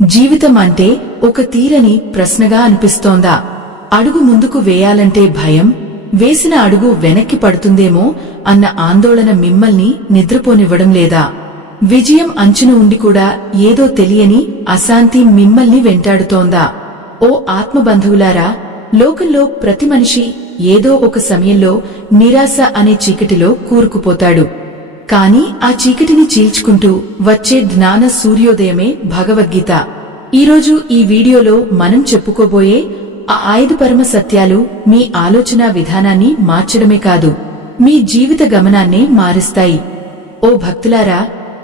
జీవితం అంటే ఒక తీరని ప్రశ్నగా అనిపిస్తోందా? అడుగు ముందుకు వేయాలంటే భయం, వేసిన అడుగు వెనక్కి పడుతుందేమో అన్న ఆందోళన మిమ్మల్ని నిద్రపోనివ్వడం లేదా? విజయం అంచున ఉండి కూడా ఏదో తెలియని అశాంతి మిమ్మల్ని వెంటాడుతోందా? ఓ ఆత్మబంధువులారా, లోకంలో ప్రతి మనిషి ఏదో ఒక సమయంలో నిరాశ అనే చీకటిలో కూరుకుపోతాడు. కాని ఆ చీకటిని చీల్చుకుంటూ వచ్చే జ్ఞాన సూర్యోదయమే భగవద్గీత. ఈరోజు ఈ వీడియోలో మనం చెప్పుకోబోయే ఆ 5 పరమ సత్యాలు మీ ఆలోచనా విధానాన్ని మార్చడమే కాదు, మీ జీవిత గమనాన్నే మారుస్తాయి. ఓ భక్తులారా,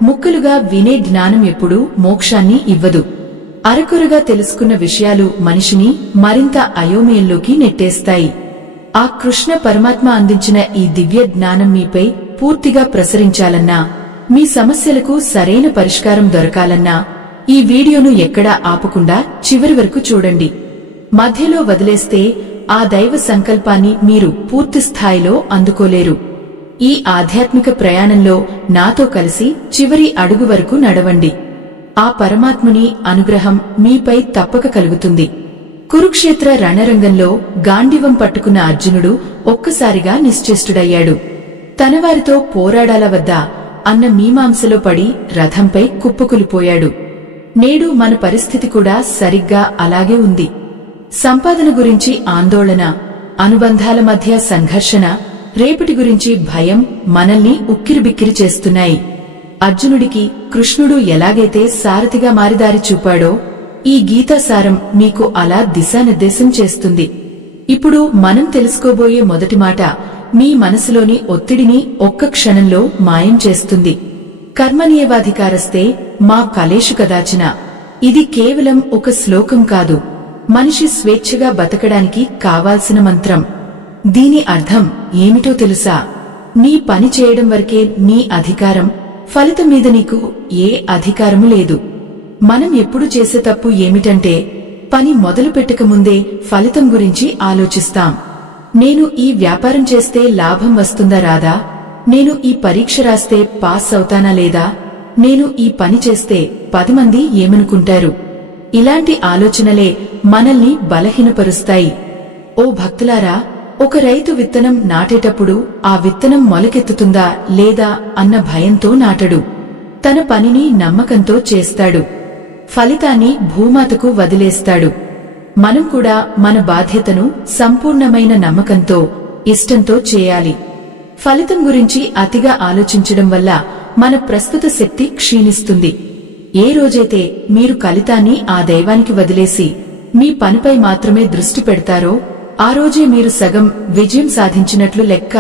ముక్కలుగా వినే జ్ఞానం ఎప్పుడూ మోక్షాన్ని ఇవ్వదు. అరకొరగా తెలుసుకున్న విషయాలు మనిషిని మరింత అయోమయంలోకి నెట్టేస్తాయి. ఆ కృష్ణ పరమాత్మ అందించిన ఈ దివ్య జ్ఞానం మీపై పూర్తిగా ప్రసరించాలన్నా, మీ సమస్యలకు సరైన పరిష్కారం దొరకాలన్నా ఈ వీడియోను ఎక్కడా ఆపకుండా చివరి వరకు చూడండి. మధ్యలో వదిలేస్తే ఆ దైవ సంకల్పాన్ని మీరు పూర్తి స్థాయిలో అందుకోలేరు. ఈ ఆధ్యాత్మిక ప్రయాణంలో నాతో కలిసి చివరి అడుగు వరకు నడవండి. ఆ పరమాత్ముని అనుగ్రహం మీపై తప్పక కలుగుతుంది. కురుక్షేత్ర రణరంగంలో గాండివం పట్టుకున్న అర్జునుడు ఒక్కసారిగా నిశ్చేష్టుడయ్యాడు. తనవారితో పోరాడాల వద్దా అన్న మీమాంసలో పడి రథంపై కుప్పకులిపోయాడు. నేడు మన పరిస్థితి కూడా సరిగ్గా అలాగే ఉంది. సంపాదన గురించి ఆందోళన, అనుబంధాల మధ్య సంఘర్షణ, రేపటి గురించి భయం మనల్ని ఉక్కిరిబిక్కిరి చేస్తున్నాయి. అర్జునుడికి కృష్ణుడు ఎలాగైతే సారథిగా మారిదారి చూపాడో, ఈ గీతాసారం మీకు అలా దిశానిర్దేశం చేస్తుంది. ఇప్పుడు మనం తెలుసుకోబోయే మొదటి మాట మీ మనసులోని ఒత్తిడిని ఒక్క క్షణంలో మాయం చేస్తుంది. కర్మనియవాధికారస్తే మా కలేషు కదాచన. ఇది కేవలం ఒక శ్లోకం కాదు, మనిషి స్వేచ్ఛగా బతకడానికి కావాల్సిన మంత్రం. దీని అర్థం ఏమిటో తెలుసా? నీ పని చేయడం వరకే నీ అధికారం, ఫలితం మీద నీకు ఏ అధికారము లేదు. మనం ఎప్పుడు చేసే తప్పు ఏమిటంటే, పని మొదలు పెట్టకముందే ఫలితం గురించి ఆలోచిస్తాం. నేను ఈ వ్యాపారం చేస్తే లాభం వస్తుందా రాదా? నేను ఈ పరీక్ష రాస్తే పాస్ అవుతానా లేదా? నేను ఈ పని చేస్తే 10 మంది ఏమనుకుంటారు? ఇలాంటి ఆలోచనలే మనల్ని బలహీనపరుస్తాయి. ఓ భక్తులారా, ఒక రైతు విత్తనం నాటేటప్పుడు ఆ విత్తనం మొలకెత్తుతుందా లేదా అన్న భయంతో నాటడు. తన పనిని నమ్మకంతో చేస్తాడు. ఫలితాన్ని భూమాతకు వదిలేస్తాడు. మనం కూడా మన బాధ్యతను సంపూర్ణమైన నమ్మకంతో, ఇష్టంతో చేయాలి. ఫలితం గురించి అతిగా ఆలోచించడం వల్ల మన ప్రస్తుత శక్తి క్షీణిస్తుంది. ఏ రోజైతే మీరు ఫలితాన్ని ఆ దైవానికి వదిలేసి మీ పనిపై మాత్రమే దృష్టి పెడతారో, ఆ రోజే మీరు సగం విజయం సాధించినట్లు లెక్క.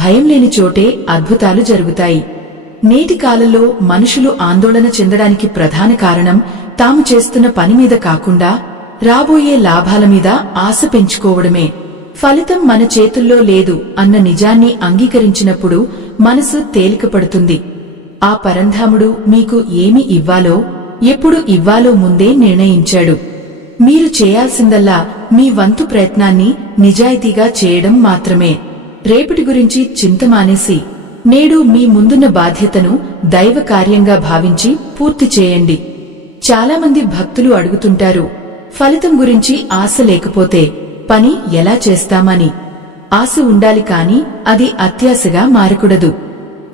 భయం లేని చోటే అద్భుతాలు జరుగుతాయి. నేటి కాలంలో మనుషులు ఆందోళన చెందడానికి ప్రధాన కారణం తాము చేస్తున్న పని మీద కాకుండా రాబోయే లాభాల మీద ఆశ పెంచుకోవడమే. ఫలితం మన చేతుల్లో లేదు అన్న నిజాన్ని అంగీకరించినప్పుడు మనసు తేలికపడుతుంది. ఆ పరంధాముడు మీకు ఏమి ఇవ్వాలో, ఎప్పుడు ఇవ్వాలో ముందే నిర్ణయించాడు. మీరు చేయాల్సిందల్లా మీ వంతు ప్రయత్నాన్ని నిజాయితీగా చేయడం మాత్రమే. రేపటి గురించి చింత మానేసి నేడు మీ ముందున్న బాధ్యతను దైవ కార్యంగా భావించి పూర్తి చేయండి. చాలామంది భక్తులు అడుగుతుంటారు, ఫలితం గురించి ఆశ లేకపోతే పని ఎలా చేస్తామని. ఆశ ఉండాలి కాని అది అత్యాశగా మారకూడదు.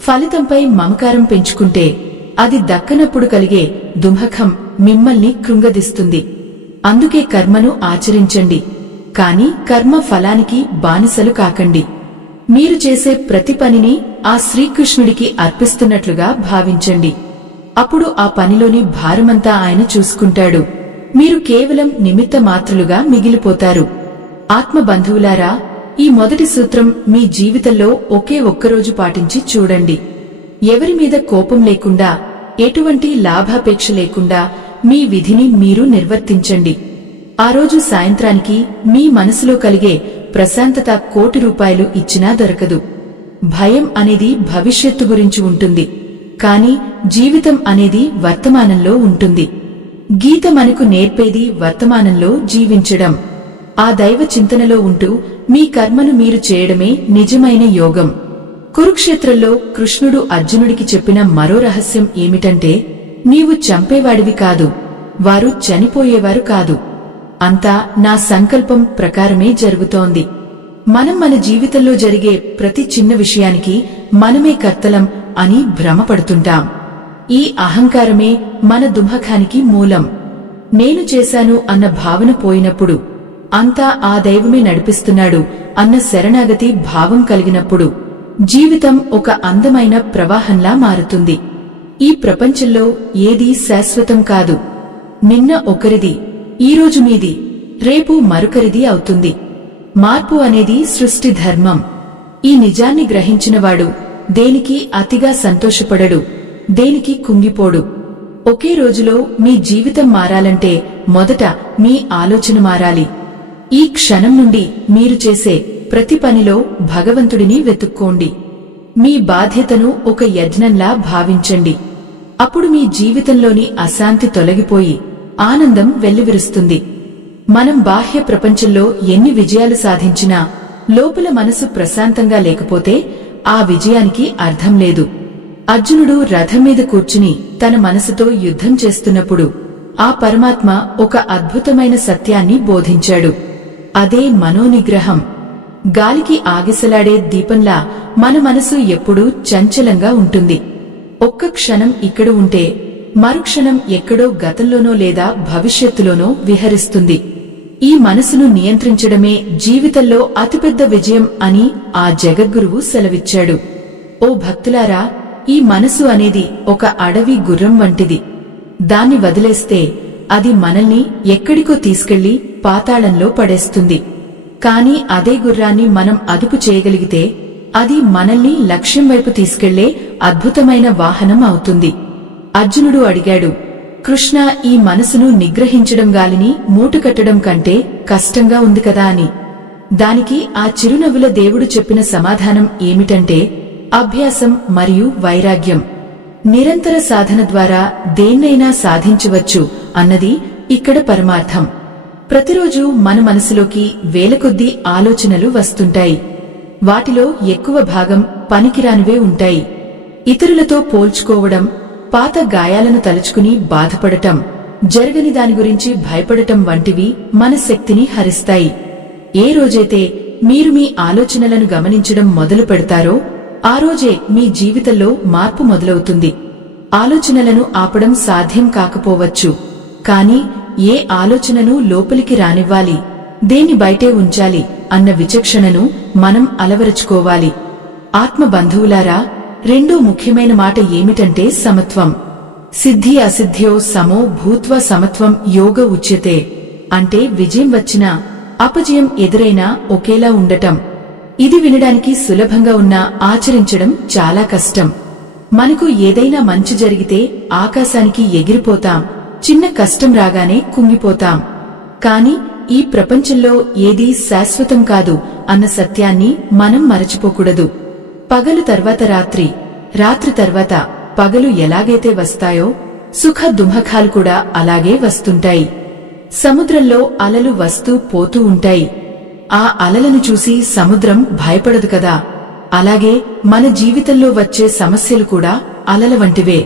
ఫలితంపై మమకారం పెంచుకుంటే అది దక్కనప్పుడు కలిగే దుఃఖం మిమ్మల్ని కృంగదీస్తుంది. అందుకే కర్మను ఆచరించండి, కాని కర్మ ఫలానికి బానిసలు కాకండి. మీరు చేసే ప్రతి పనిని ఆ శ్రీకృష్ణుడికి అర్పిస్తున్నట్లుగా భావించండి. అప్పుడు ఆ పనిలోని భారమంతా ఆయన చూసుకుంటాడు. మీరు కేవలం నిమిత్త మాత్రులుగా మిగిలిపోతారు. ఆత్మబంధువులారా, ఈ మొదటి సూత్రం మీ జీవితంలో ఒకే ఒక్కరోజు పాటించి చూడండి. ఎవరి మీద కోపం లేకుండా, ఎటువంటి లాభాపేక్ష లేకుండా మీ విధిని మీరు నిర్వర్తించండి. ఆ రోజు సాయంత్రానికి మీ మనసులో కలిగే ప్రశాంతత ₹1,00,00,000 ఇచ్చినా దొరకదు. భయం అనేది భవిష్యత్తు గురించి ఉంటుంది, కాని జీవితం అనేది వర్తమానంలో ఉంటుంది. గీత మనకు నేర్పేది వర్తమానంలో జీవించడం. ఆ దైవ చింతనలో ఉంటూ మీ కర్మను మీరు చేయడమే నిజమైన యోగం. కురుక్షేత్రంలో కృష్ణుడు అర్జునుడికి చెప్పిన మరో రహస్యం ఏమిటంటే, నీవు చంపేవాడివి కాదు, వారు చనిపోయేవారు కాదు. అంతా నా సంకల్పం ప్రకారమే జరుగుతోంది. మనం మన జీవితంలో జరిగే ప్రతి చిన్న విషయానికి మనమే కర్తలం అని భ్రమపడుతుంటాం. ఈ అహంకారమే మన దుఃఖానికి మూలం. నేను చేశాను అన్న భావన పోయినప్పుడు, అంతా ఆ దైవమే నడిపిస్తున్నాడు అన్న శరణాగతి భావం కలిగినప్పుడు జీవితం ఒక అందమైన ప్రవాహంలా మారుతుంది. ఈ ప్రపంచంలో ఏదీ శాశ్వతం కాదు. నిన్న ఒకరిది, ఈరోజు మీది, రేపు మరొకరిది అవుతుంది. మార్పు అనేది సృష్టి ధర్మం. ఈ నిజాన్ని గ్రహించినవాడు దేనికి అతిగా సంతోషపడడు, దేనికి కుంగిపోడు. ఒకే రోజులో మీ జీవితం మారాలంటే మొదట మీ ఆలోచన మారాలి. ఈ క్షణం నుండి మీరు చేసే ప్రతి పనిలో భగవంతుడిని వెతుక్కోండి. మీ బాధ్యతను ఒక యజ్ఞంలా భావించండి. అప్పుడు మీ జీవితంలోని అశాంతి తొలగిపోయి ఆనందం వెల్లివిరుస్తుంది. మనం బాహ్య ప్రపంచంలో ఎన్ని విజయాలు సాధించినా లోపల మనసు ప్రశాంతంగా లేకపోతే ఆ విజయానికి అర్థం లేదు. అర్జునుడు రథం మీద కూర్చుని తన మనసుతో యుద్ధం చేస్తున్నప్పుడు ఆ పరమాత్మ ఒక అద్భుతమైన సత్యాన్ని బోధించాడు. అదే మనోనిగ్రహం. గాలికి ఆగిసలాడే దీపంలా మన మనసు ఎప్పుడూ చంచలంగా ఉంటుంది. ఒక్క క్షణం ఇక్కడ ఉంటే మరుక్షణం ఎక్కడో గతంలోనో లేదా భవిష్యత్తులోనో విహరిస్తుంది. ఈ మనసును నియంత్రించడమే జీవితంలో అతిపెద్ద విజయం అని ఆ జగద్గురువు సెలవిచ్చాడు. ఓ భక్తులారా, ఈ మనసు అనేది ఒక అడవి గుర్రం వంటిది. దాన్ని వదిలేస్తే అది మనల్ని ఎక్కడికో తీసుకెళ్లి పాతాళంలో పడేస్తుంది. కాని అదే గుర్రాన్ని మనం అదుపు చేయగలిగితే అది మనల్ని లక్ష్యం వైపు తీసుకెళ్లే అద్భుతమైన వాహనం అవుతుంది. అర్జునుడు అడిగాడు, కృష్ణ, ఈ మనసును నిగ్రహించడం గాలిని మూటకట్టడం కంటే కష్టంగా ఉంది కదా అని. దానికి ఆ చిరునవ్వుల దేవుడు చెప్పిన సమాధానం ఏమిటంటే, అభ్యాసం మరియు వైరాగ్యం. నిరంతర సాధన ద్వారా దేన్నైనా సాధించవచ్చు అన్నది ఇక్కడ పరమార్థం. ప్రతిరోజు మన మనసులోకి వేలకొద్దీ ఆలోచనలు వస్తుంటాయి. వాటిలో ఎక్కువ భాగం పనికిరానివే ఉంటాయి. ఇతరులతో పోల్చుకోవడం, పాత గాయాలను తలుచుకుని బాధపడటం, జరగని దాని గురించి భయపడటం వంటివి మన శక్తిని హరిస్తాయి. ఏ రోజైతే మీరు మీ ఆలోచనలను గమనించడం మొదలు పెడతారో ఆ రోజే మీ జీవితంలో మార్పు మొదలవుతుంది. ఆలోచనలను ఆపడం సాధ్యం కాకపోవచ్చు, కాని ఏ ఆలోచనను లోపలికి రానివ్వాలి, దేన్ని బయటే ఉంచాలి అన్న విచక్షణను మనం అలవరుచుకోవాలి. ఆత్మ బంధువులారా, రెండో ముఖ్యమైన మాట ఏమిటంటే సమత్వం. సిద్ధి అసిద్ధ్యో సమో భూత్వ సమత్వం యోగ ఉచ్యతే. అంటే విజయం వచ్చినా అపజయం ఎదురైనా ఒకేలా ఉండటం. ఇది వినడానికి సులభంగా ఉన్నా ఆచరించడం చాలా కష్టం. మనకు ఏదైనా మంచి జరిగితే ఆకాశానికి ఎగిరిపోతాం, చిన్న కష్టం రాగానే కుంగిపోతాం. కాని ఈ ప్రపంచంలో ఏదీ శాశ్వతం కాదు అన్న సత్యాన్ని మనం మరచిపోకూడదు. పగలు తర్వాత రాత్రి, రాత్రి తర్వాత పగలు ఎలాగైతే వస్తాయో సుఖ దుఃఖాలు కూడా అలాగే వస్తుంటాయి. సముద్రంలో అలలు వస్తూ పోతూ ఉంటాయి. ఆ అలలను చూసి సముద్రం భయపడదు కదా. అలాగే మన జీవితంలో వచ్చే సమస్యలు కూడా అలల వంటివే.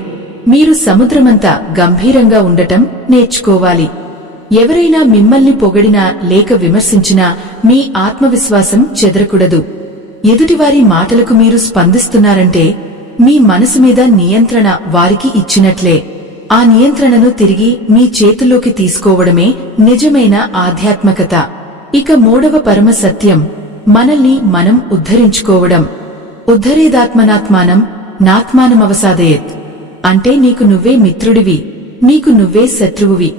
మీరు సముద్రమంత గంభీరంగా ఉండటం నేర్చుకోవాలి. ఎవరైనా మిమ్మల్ని పొగిడినా లేక విమర్శించినా మీ ఆత్మవిశ్వాసం చెదరకూడదు. ఎదుటివారి మాటలకు మీరు స్పందిస్తున్నారంటే మీ మనసు మీద నియంత్రణ వారికి ఇచ్చినట్లే. ఆ నియంత్రణను తిరిగి మీ చేతుల్లోకి తీసుకోవడమే నిజమైన ఆధ్యాత్మికత. ఇక మూడవ పరమ సత్యం, మనల్ని మనం ఉద్ధరించుకోవడం. ఉద్ధరేదాత్మనాత్మానం నాత్మానమవసాదయేత్. అంటే నీకు నువ్వే మిత్రుడివి, నీకు నువ్వే శత్రువువి.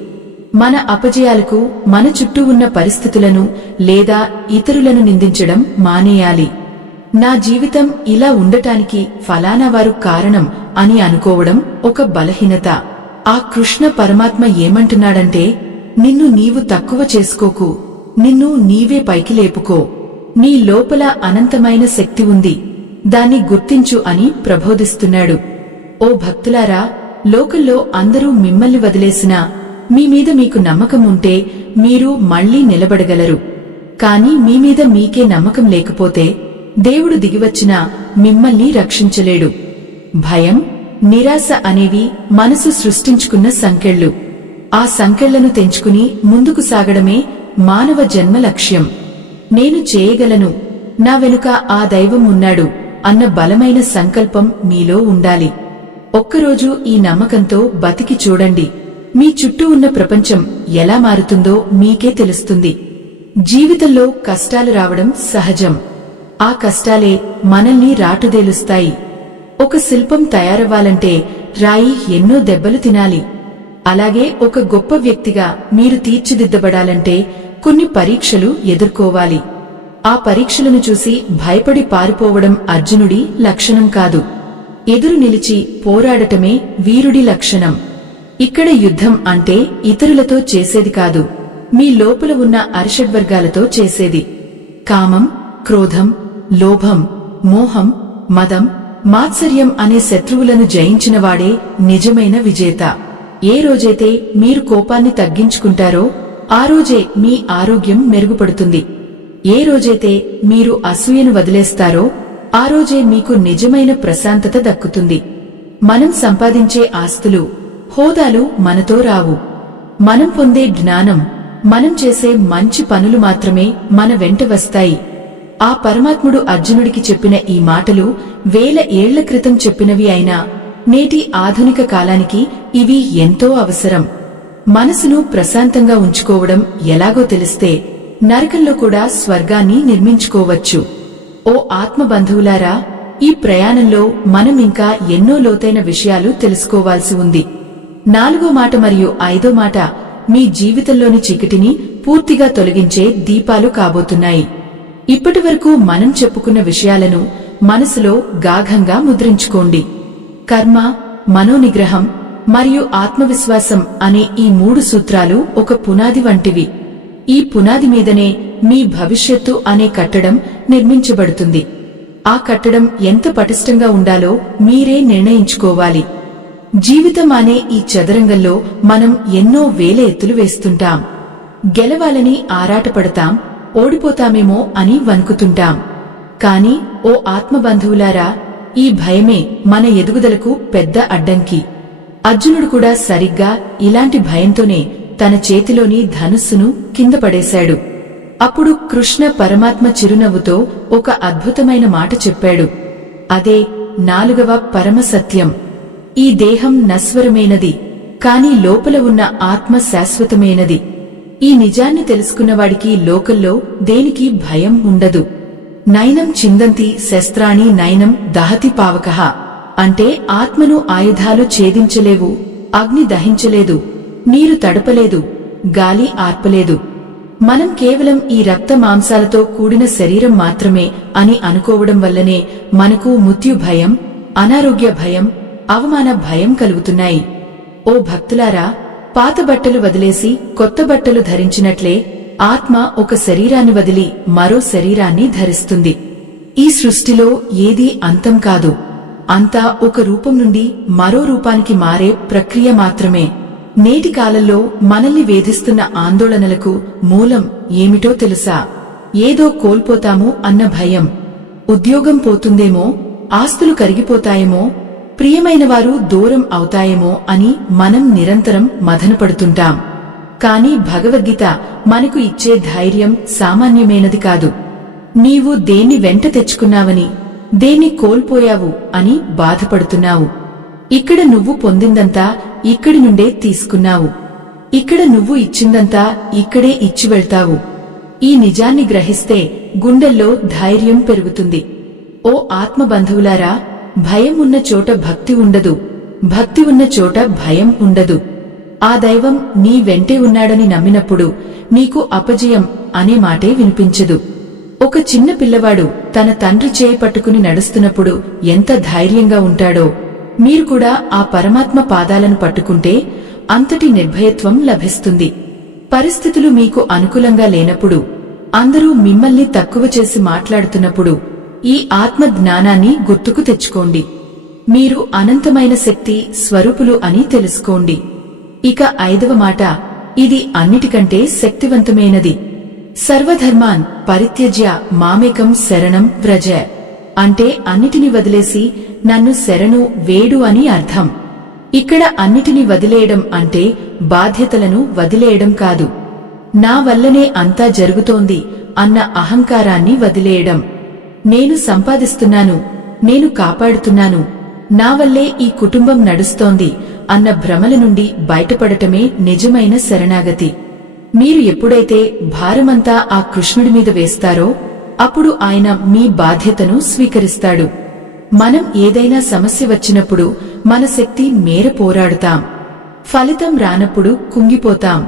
మన అపజయాలకు మన చుట్టూ ఉన్న పరిస్థితులను లేదా ఇతరులను నిందించడం మానేయాలి. నా జీవితం ఇలా ఉండటానికి ఫలానా వారు కారణం అని అనుకోవడం ఒక బలహీనత. ఆ కృష్ణ పరమాత్మ ఏమంటున్నాడంటే, నిన్ను నీవు తక్కువ చేసుకోకు, నిన్ను నీవే పైకి లేపుకో. నీ లోపల అనంతమైన శక్తి ఉంది, దాన్ని గుర్తించు అని ప్రబోధిస్తున్నాడు. ఓ భక్తులారా, లోకంలో అందరూ మిమ్మల్ని వదిలేసినా మీ మీద మీకు నమ్మకం ఉంటే మీరు మళ్లీ నిలబడగలరు. కాని మీ మీద మీకే నమ్మకం లేకపోతే దేవుడు దిగివచ్చినా మిమ్మల్ని రక్షించలేడు. భయం, నిరాశ అనేవి మనసు సృష్టించుకున్న సంకెళ్ళు. ఆ సంకెళ్లను తెంచుకుని ముందుకు సాగడమే మానవ జన్మ లక్ష్యం. నేను చేయగలను, నా వెనుక ఆ దైవం ఉన్నాడు అన్న బలమైన సంకల్పం మీలో ఉండాలి. ఒక్కరోజు ఈ నమ్మకంతో బతికి చూడండి. మీ చుట్టూ ఉన్న ప్రపంచం ఎలా మారుతుందో మీకే తెలుస్తుంది. జీవితంలో కష్టాలు రావడం సహజం. ఆ కష్టాలే మనల్ని రాటుదేలుస్తాయి. ఒక శిల్పం తయారవ్వాలంటే రాయి ఎన్నో దెబ్బలు తినాలి. అలాగే ఒక గొప్ప వ్యక్తిగా మీరు తీర్చిదిద్దబడాలంటే కొన్ని పరీక్షలు ఎదుర్కోవాలి. ఆ పరీక్షలను చూసి భయపడి పారిపోవడం అర్జునుడి లక్షణం కాదు. ఎదురు నిలిచి పోరాడటమే వీరుడి లక్షణం. ఇక్కడ యుద్ధం అంటే ఇతరులతో చేసేది కాదు, మీ లోపల ఉన్న అరిషడ్వర్గాలతో చేసేది. కామం, క్రోధం, లోభం, మోహం, మదం, మాత్సర్యం అనే శత్రువులను జయించినవాడే నిజమైన విజేత. ఏ రోజైతే మీరు కోపాన్ని తగ్గించుకుంటారో ఆ రోజే మీ ఆరోగ్యం మెరుగుపడుతుంది. ఏ రోజైతే మీరు అసూయను వదిలేస్తారో ఆ రోజే మీకు నిజమైన ప్రశాంతత దక్కుతుంది. మనం సంపాదించే ఆస్తులు, హోదాలు మనతో రావు. మనం పొందే జ్ఞానం, మనం చేసే మంచి పనులు మాత్రమే మన వెంట వస్తాయి. ఆ పరమాత్ముడు అర్జునుడికి చెప్పిన ఈ మాటలు 1000 ఏళ్ల క్రితం చెప్పినవి అయినా నేటి ఆధునిక కాలానికి ఇవి ఎంతో అవసరం. మనసును ప్రశాంతంగా ఉంచుకోవడం ఎలాగో తెలిస్తే నరకంలో కూడా స్వర్గాన్ని నిర్మించుకోవచ్చు. ఓ ఆత్మబంధువులారా, ఈ ప్రయాణంలో మనం ఇంకా ఎన్నో లోతైన విషయాలు తెలుసుకోవాల్సి ఉంది. 4వ మాట మరియు 5వ మాట మీ జీవితంలోని చీకటిని పూర్తిగా తొలగించే దీపాలు కాబోతున్నాయి. ఇప్పటివరకు మనం చెప్పుకున్న విషయాలను మనసులో గాఢంగా ముద్రించుకోండి. కర్మ, మనోనిగ్రహం మరియు ఆత్మవిశ్వాసం అనే ఈ 3 సూత్రాలు ఒక పునాది వంటివి. ఈ పునాది మీదనే మీ భవిష్యత్తు అనే కట్టడం నిర్మించబడుతుంది. ఆ కట్టడం ఎంత పటిష్టంగా ఉండాలో మీరే నిర్ణయించుకోవాలి. జీవితం అనే ఈ చదరంగంలో మనం ఎన్నో వేల ఎత్తులు వేస్తుంటాం. గెలవాలని ఆరాటపడతాం, ఓడిపోతామేమో అని వణుకుతుంటాం. కాని ఓ ఆత్మబంధువులారా, ఈ భయమే మన ఎదుగుదలకు పెద్ద అడ్డంకి. అర్జునుడు కూడా సరిగ్గా ఇలాంటి భయంతోనే తన చేతిలోని ధనుస్సును కింద పడేశాడు. అప్పుడు కృష్ణ పరమాత్మ చిరునవ్వుతో ఒక అద్భుతమైన మాట చెప్పాడు. అదే 4వ పరమసత్యం. ఈ దేహం నశ్వరమైనది, కాని లోపల ఉన్న ఆత్మ శాశ్వతమైనది. ఈ నిజాన్ని తెలుసుకున్నవాడికి లోకంలో దేనికి భయం ఉండదు. నైనం చిందంతి శస్త్రాణి నైనం దహతి పావకః అంటే ఆత్మను ఆయుధాలు ఛేదించలేవు, అగ్ని దహించలేదు, నీరు తడపలేదు, గాలి ఆర్పలేదు. మనం కేవలం ఈ రక్త మాంసాలతో కూడిన శరీరం మాత్రమే అని అనుకోవడం వల్లనే మనకు మృత్యు భయం, అనారోగ్య భయం, అవమాన భయం కలుగుతున్నాయి. ఓ భక్తులారా, పాత బట్టలు వదిలేసి కొత్త బట్టలు ధరించినట్లే ఆత్మ ఒక శరీరాన్ని వదిలి మరో శరీరాన్ని ధరిస్తుంది. ఈ సృష్టిలో ఏదీ అంతం కాదు. అంతా ఒక రూపం నుండి మరో రూపానికి మారే ప్రక్రియ మాత్రమే. నేటి కాలంలో మనల్ని వేధిస్తున్న ఆందోళనలకు మూలం ఏమిటో తెలుసా? ఏదో కోల్పోతాము అన్న భయం. ఉద్యోగం పోతుందేమో, ఆస్తులు కరిగిపోతాయేమో, ప్రియమైన వారు దూరం అవుతాయేమో అని మనం నిరంతరం మదనపడుతుంటాం. కాని భగవద్గీత మనకు ఇచ్చే ధైర్యం సామాన్యమైనది కాదు. నీవు దేన్ని వెంట తెచ్చుకున్నావని, దేన్ని కోల్పోయావు అని బాధపడుతున్నావు. ఇక్కడ నువ్వు పొందిందంతా ఇక్కడి నుండే తీసుకున్నావు. ఇక్కడ నువ్వు ఇచ్చిందంతా ఇక్కడే ఇచ్చి వెళ్తావు. ఈ నిజాన్ని గ్రహిస్తే గుండెల్లో ధైర్యం పెరుగుతుంది. ఓ ఆత్మబంధువులారా, భయం ఉన్న చోట భక్తి ఉండదు, భక్తి ఉన్న చోట భయం ఉండదు. ఆ దైవం నీ వెంటే ఉన్నాడని నమ్మినప్పుడు నీకు అపజయం అనే మాటే వినిపించదు. ఒక చిన్న పిల్లవాడు తన తండ్రి చేయి పట్టుకుని నడుస్తున్నప్పుడు ఎంత ధైర్యంగా ఉంటాడో, మీరు కూడా ఆ పరమాత్మ పాదాలను పట్టుకుంటే అంతటి నిర్భయత్వం లభిస్తుంది. పరిస్థితులు మీకు అనుకూలంగా లేనప్పుడు, అందరూ మిమ్మల్ని తక్కువ చేసి మాట్లాడుతున్నప్పుడు ఈ ఆత్మ జ్ఞానాన్ని గుర్తుకు తెచ్చుకోండి. మీరు అనంతమైన శక్తి స్వరూపులు అని తెలుసుకోండి. ఇక 5వ మాట, ఇది అన్నిటికంటే శక్తివంతమైనది. సర్వధర్మాన్ పరిత్యజ్య మామేకం శరణం వ్రజ అంటే అన్నిటిని వదిలేసి నన్ను శరణు వేడు అని అర్థం. ఇక్కడ అన్నిటిని వదిలేయడం అంటే బాధ్యతలను వదిలేయడం కాదు. నా వల్లనే అంతా జరుగుతోంది అన్న అహంకారాన్ని వదిలేయడం. నేను సంపాదిస్తున్నాను, నేను కాపాడుతున్నాను, నా వల్లే ఈ కుటుంబం నడుస్తోంది అన్న భ్రమల నుండి బయటపడటమే నిజమైన శరణాగతి. మీరు ఎప్పుడైతే భారమంతా ఆ కృష్ణుడి మీద వేస్తారో అప్పుడు ఆయన మీ బాధ్యతను స్వీకరిస్తాడు. మనం ఏదైనా సమస్య వచ్చినప్పుడు మన శక్తి మేర పోరాడుతాం, ఫలితం రానప్పుడు కుంగిపోతాం.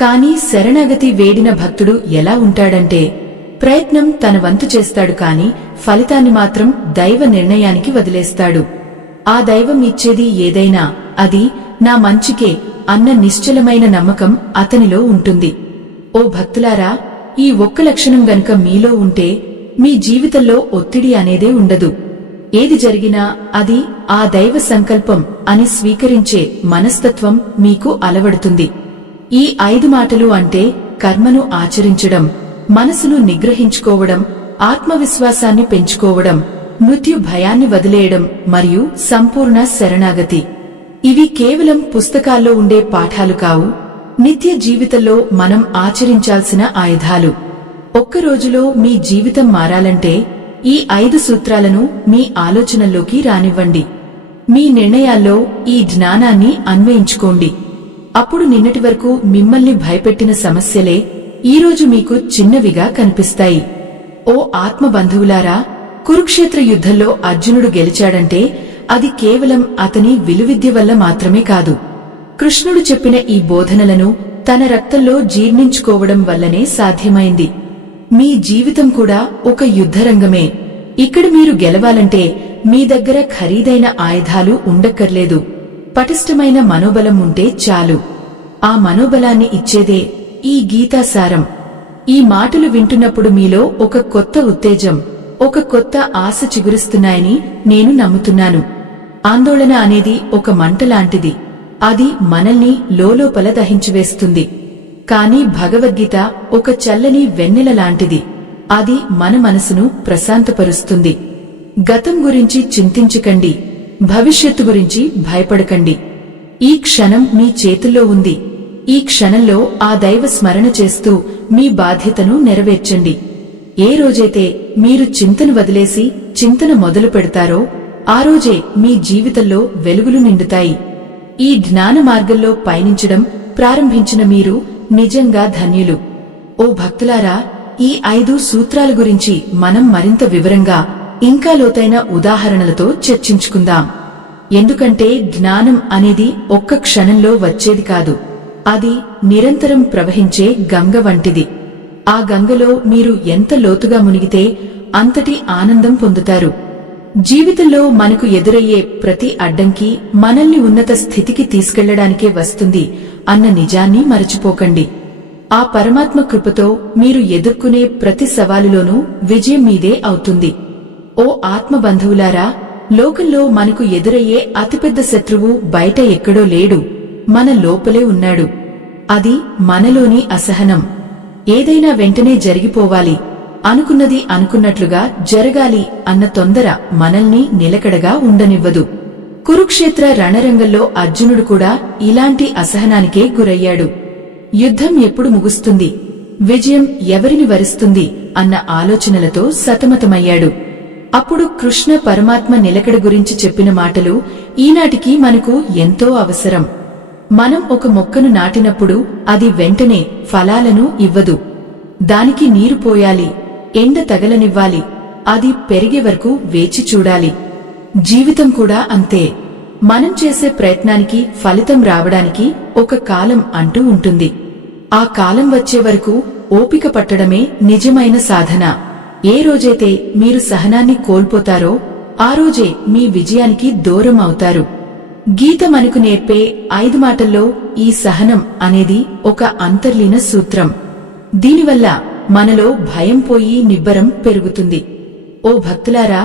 కాని శరణాగతి వేడిన భక్తుడు ఎలా ఉంటాడంటే ప్రయత్నం తన వంతు చేస్తాడు కాని ఫలితాన్ని మాత్రం దైవ నిర్ణయానికి వదిలేస్తాడు. ఆ దైవం ఇచ్చేది ఏదైనా అది నా మంచికే అన్న నిశ్చలమైన నమ్మకం అతనిలో ఉంటుంది. ఓ భక్తులారా, ఈ ఒక్క లక్షణం గనుక మీలో ఉంటే మీ జీవితంలో ఒత్తిడి అనేదే ఉండదు. ఏది జరిగినా అది ఆ దైవ సంకల్పం అని స్వీకరించే మనస్తత్వం మీకు అలవడుతుంది. ఈ 5 మాటలు అంటే కర్మను ఆచరించడం, మనసును నిగ్రహించుకోవడం, ఆత్మవిశ్వాసాన్ని పెంచుకోవడం, మృత్యు భయాన్ని వదిలేయడం మరియు సంపూర్ణ శరణాగతి. ఇవి కేవలం పుస్తకాల్లో ఉండే పాఠాలు కావు, నిత్య జీవితంలో మనం ఆచరించాల్సిన ఆయుధాలు. ఒక్క రోజులో మీ జీవితం మారాలంటే ఈ 5 సూత్రాలను మీ ఆలోచనల్లోకి రానివ్వండి. మీ నిర్ణయాల్లో ఈ జ్ఞానాన్ని అన్వయించుకోండి. అప్పుడు నిన్నటి వరకు మిమ్మల్ని భయపెట్టిన సమస్యలే ఈరోజు మీకు చిన్నవిగా కనిపిస్తాయి. ఓ ఆత్మబంధువులారా, కురుక్షేత్ర యుద్ధంలో అర్జునుడు గెలిచాడంటే అది కేవలం అతని విలువిద్య వల్ల మాత్రమే కాదు. కృష్ణుడు చెప్పిన ఈ బోధనలను తన రక్తంలో జీర్ణించుకోవడం వల్లనే సాధ్యమైంది. మీ జీవితం కూడా ఒక యుద్ధరంగమే. ఇక్కడ మీరు గెలవాలంటే మీ దగ్గర ఖరీదైన ఆయుధాలు ఉండక్కర్లేదు, పటిష్టమైన మనోబలం ఉంటే చాలు. ఆ మనోబలాన్ని ఇచ్చేదే ఈ గీతాసారం. ఈ మాటలు వింటున్నప్పుడు మీలో ఒక కొత్త ఉత్తేజం, ఒక కొత్త ఆశ చిగురిస్తున్నాయని నేను నమ్ముతున్నాను. ఆందోళన అనేది ఒక మంటలాంటిది, అది మనల్ని లోలోపల దహించివేస్తుంది. కాని భగవద్గీత ఒక చల్లని వెన్నెల లాంటిది, అది మన మనసును ప్రశాంతపరుస్తుంది. గతం గురించి చింతించకండి, భవిష్యత్తు గురించి భయపడకండి. ఈ క్షణం మీ చేతుల్లో ఉంది. ఈ క్షణంలో ఆ దైవ స్మరణ చేస్తూ మీ బాధ్యతను నెరవేర్చండి. ఏ రోజైతే మీరు చింతను వదిలేసి చింతన మొదలు పెడతారో ఆ రోజే మీ జీవితంలో వెలుగులు నిండుతాయి. ఈ జ్ఞాన మార్గంలో పయనించడం ప్రారంభించిన మీరు నిజంగా ధన్యులు. ఓ భక్తులారా, ఈ 5 సూత్రాల గురించి మనం మరింత వివరంగా ఇంకా లోతైన ఉదాహరణలతో చర్చించుకుందాం. ఎందుకంటే జ్ఞానం అనేది ఒక్క క్షణంలో వచ్చేది కాదు, అది నిరంతరం ప్రవహించే గంగ వంటిది. ఆ గంగలో మీరు ఎంత లోతుగా మునిగితే అంతటి ఆనందం పొందుతారు. జీవితంలో మనకు ఎదురయ్యే ప్రతి అడ్డంకి మనల్ని ఉన్నత స్థితికి తీసుకెళ్లడానికే వస్తుంది అన్న నిజాన్ని మరచిపోకండి. ఆ పరమాత్మ కృపతో మీరు ఎదుర్కొనే ప్రతి సవాలులోనూ విజయం మీదే అవుతుంది. ఓ ఆత్మబంధువులారా, లోకంలో మనకు ఎదురయ్యే అతిపెద్ద శత్రువు బయట ఎక్కడో లేడు, మన లోపలే ఉన్నాడు. అది మనలోని అసహనం. ఏదైనా వెంటనే జరిగిపోవాలి, అనుకున్నది అనుకున్నట్లుగా జరగాలి అన్న తొందర మనల్ని నిలకడగా ఉండనివ్వదు. కురుక్షేత్ర రణరంగంలో అర్జునుడు కూడా ఇలాంటి అసహనానికే గురయ్యాడు. యుద్ధం ఎప్పుడు ముగుస్తుంది, విజయం ఎవరిని వరిస్తుంది అన్న ఆలోచనలతో సతమతమయ్యాడు. అప్పుడు కృష్ణ పరమాత్మ నిలకడ గురించి చెప్పిన మాటలు ఈనాటికి మనకు ఎంతో అవసరం. మనం ఒక మొక్కను నాటినప్పుడు అది వెంటనే ఫలాలను ఇవ్వదు. దానికి నీరు పోయాలి, ఎండ తగలనివ్వాలి, అది పెరిగే వరకు వేచి చూడాలి. జీవితం కూడా అంతే. మనం చేసే ప్రయత్నానికి ఫలితం రావడానికి ఒక కాలం అంటూ ఉంటుంది. ఆ కాలం వచ్చే వరకు ఓపిక పట్టడమే నిజమైన సాధన. ఏ రోజైతే మీరు సహనాన్ని కోల్పోతారో ఆ రోజే మీ విజయానికి దూరం అవుతారు. గీత మనకు నేర్పే 5 మాటల్లో ఈ సహనం అనేది ఒక అంతర్లీన సూత్రం. దీనివల్ల మనలో భయం పోయి నిబ్బరం పెరుగుతుంది. ఓ భక్తులారా,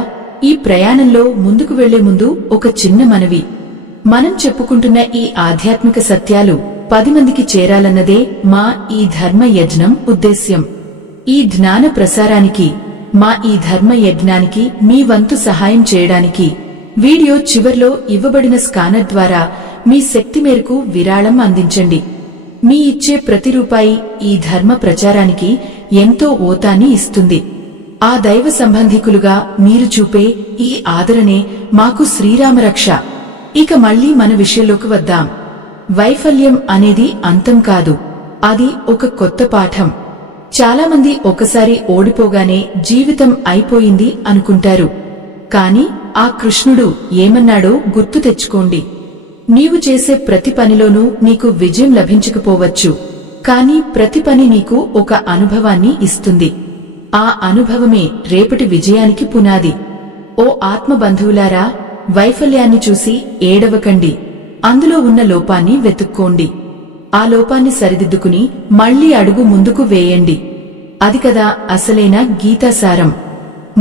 ఈ ప్రయాణంలో ముందుకు వెళ్లే ముందు ఒక చిన్న మనవి. మనం చెప్పుకుంటున్న ఈ ఆధ్యాత్మిక సత్యాలు 10 మందికి చేరాలన్నదే మా ఈ ధర్మ యజ్ఞం ఉద్దేశ్యం. ఈ జ్ఞాన ప్రసారానికి, మా ఈ ధర్మ యజ్ఞానికి మీ వంతు సహాయం చేయడానికి వీడియో చివర్లో ఇవ్వబడిన స్కానర్ ద్వారా మీ శక్తి మేరకు విరాళం అందించండి. మీ ఇచ్చే ప్రతి రూపాయి ఈ ధర్మ ప్రచారానికి ఎంతో ఓతాన్ని ఇస్తుంది. ఆ దైవ సంబంధికులుగా మీరు చూపే ఈ ఆదరణే మాకు శ్రీరామరక్ష. ఇక మళ్లీ మన విషయంలోకి వద్దాం. వైఫల్యం అనేది అంతం కాదు, అది ఒక కొత్త పాఠం. చాలామంది ఒకసారి ఓడిపోగానే జీవితం అయిపోయింది అనుకుంటారు. కాని ఆ కృష్ణుడు ఏమన్నాడో గుర్తు తెచ్చుకోండి. నీవు చేసే ప్రతి పనిలోనూ నీకు విజయం లభించకపోవచ్చు, కాని ప్రతి పని నీకు ఒక అనుభవాన్ని ఇస్తుంది. ఆ అనుభవమే రేపటి విజయానికి పునాది. ఓ ఆత్మబంధువులారా, వైఫల్యాన్ని చూసి ఏడవకండి. అందులో ఉన్న లోపాన్ని వెతుక్కోండి. ఆ లోపాన్ని సరిదిద్దుకుని మళ్లీ అడుగు ముందుకు వేయండి. అది కదా అసలైన గీతాసారం.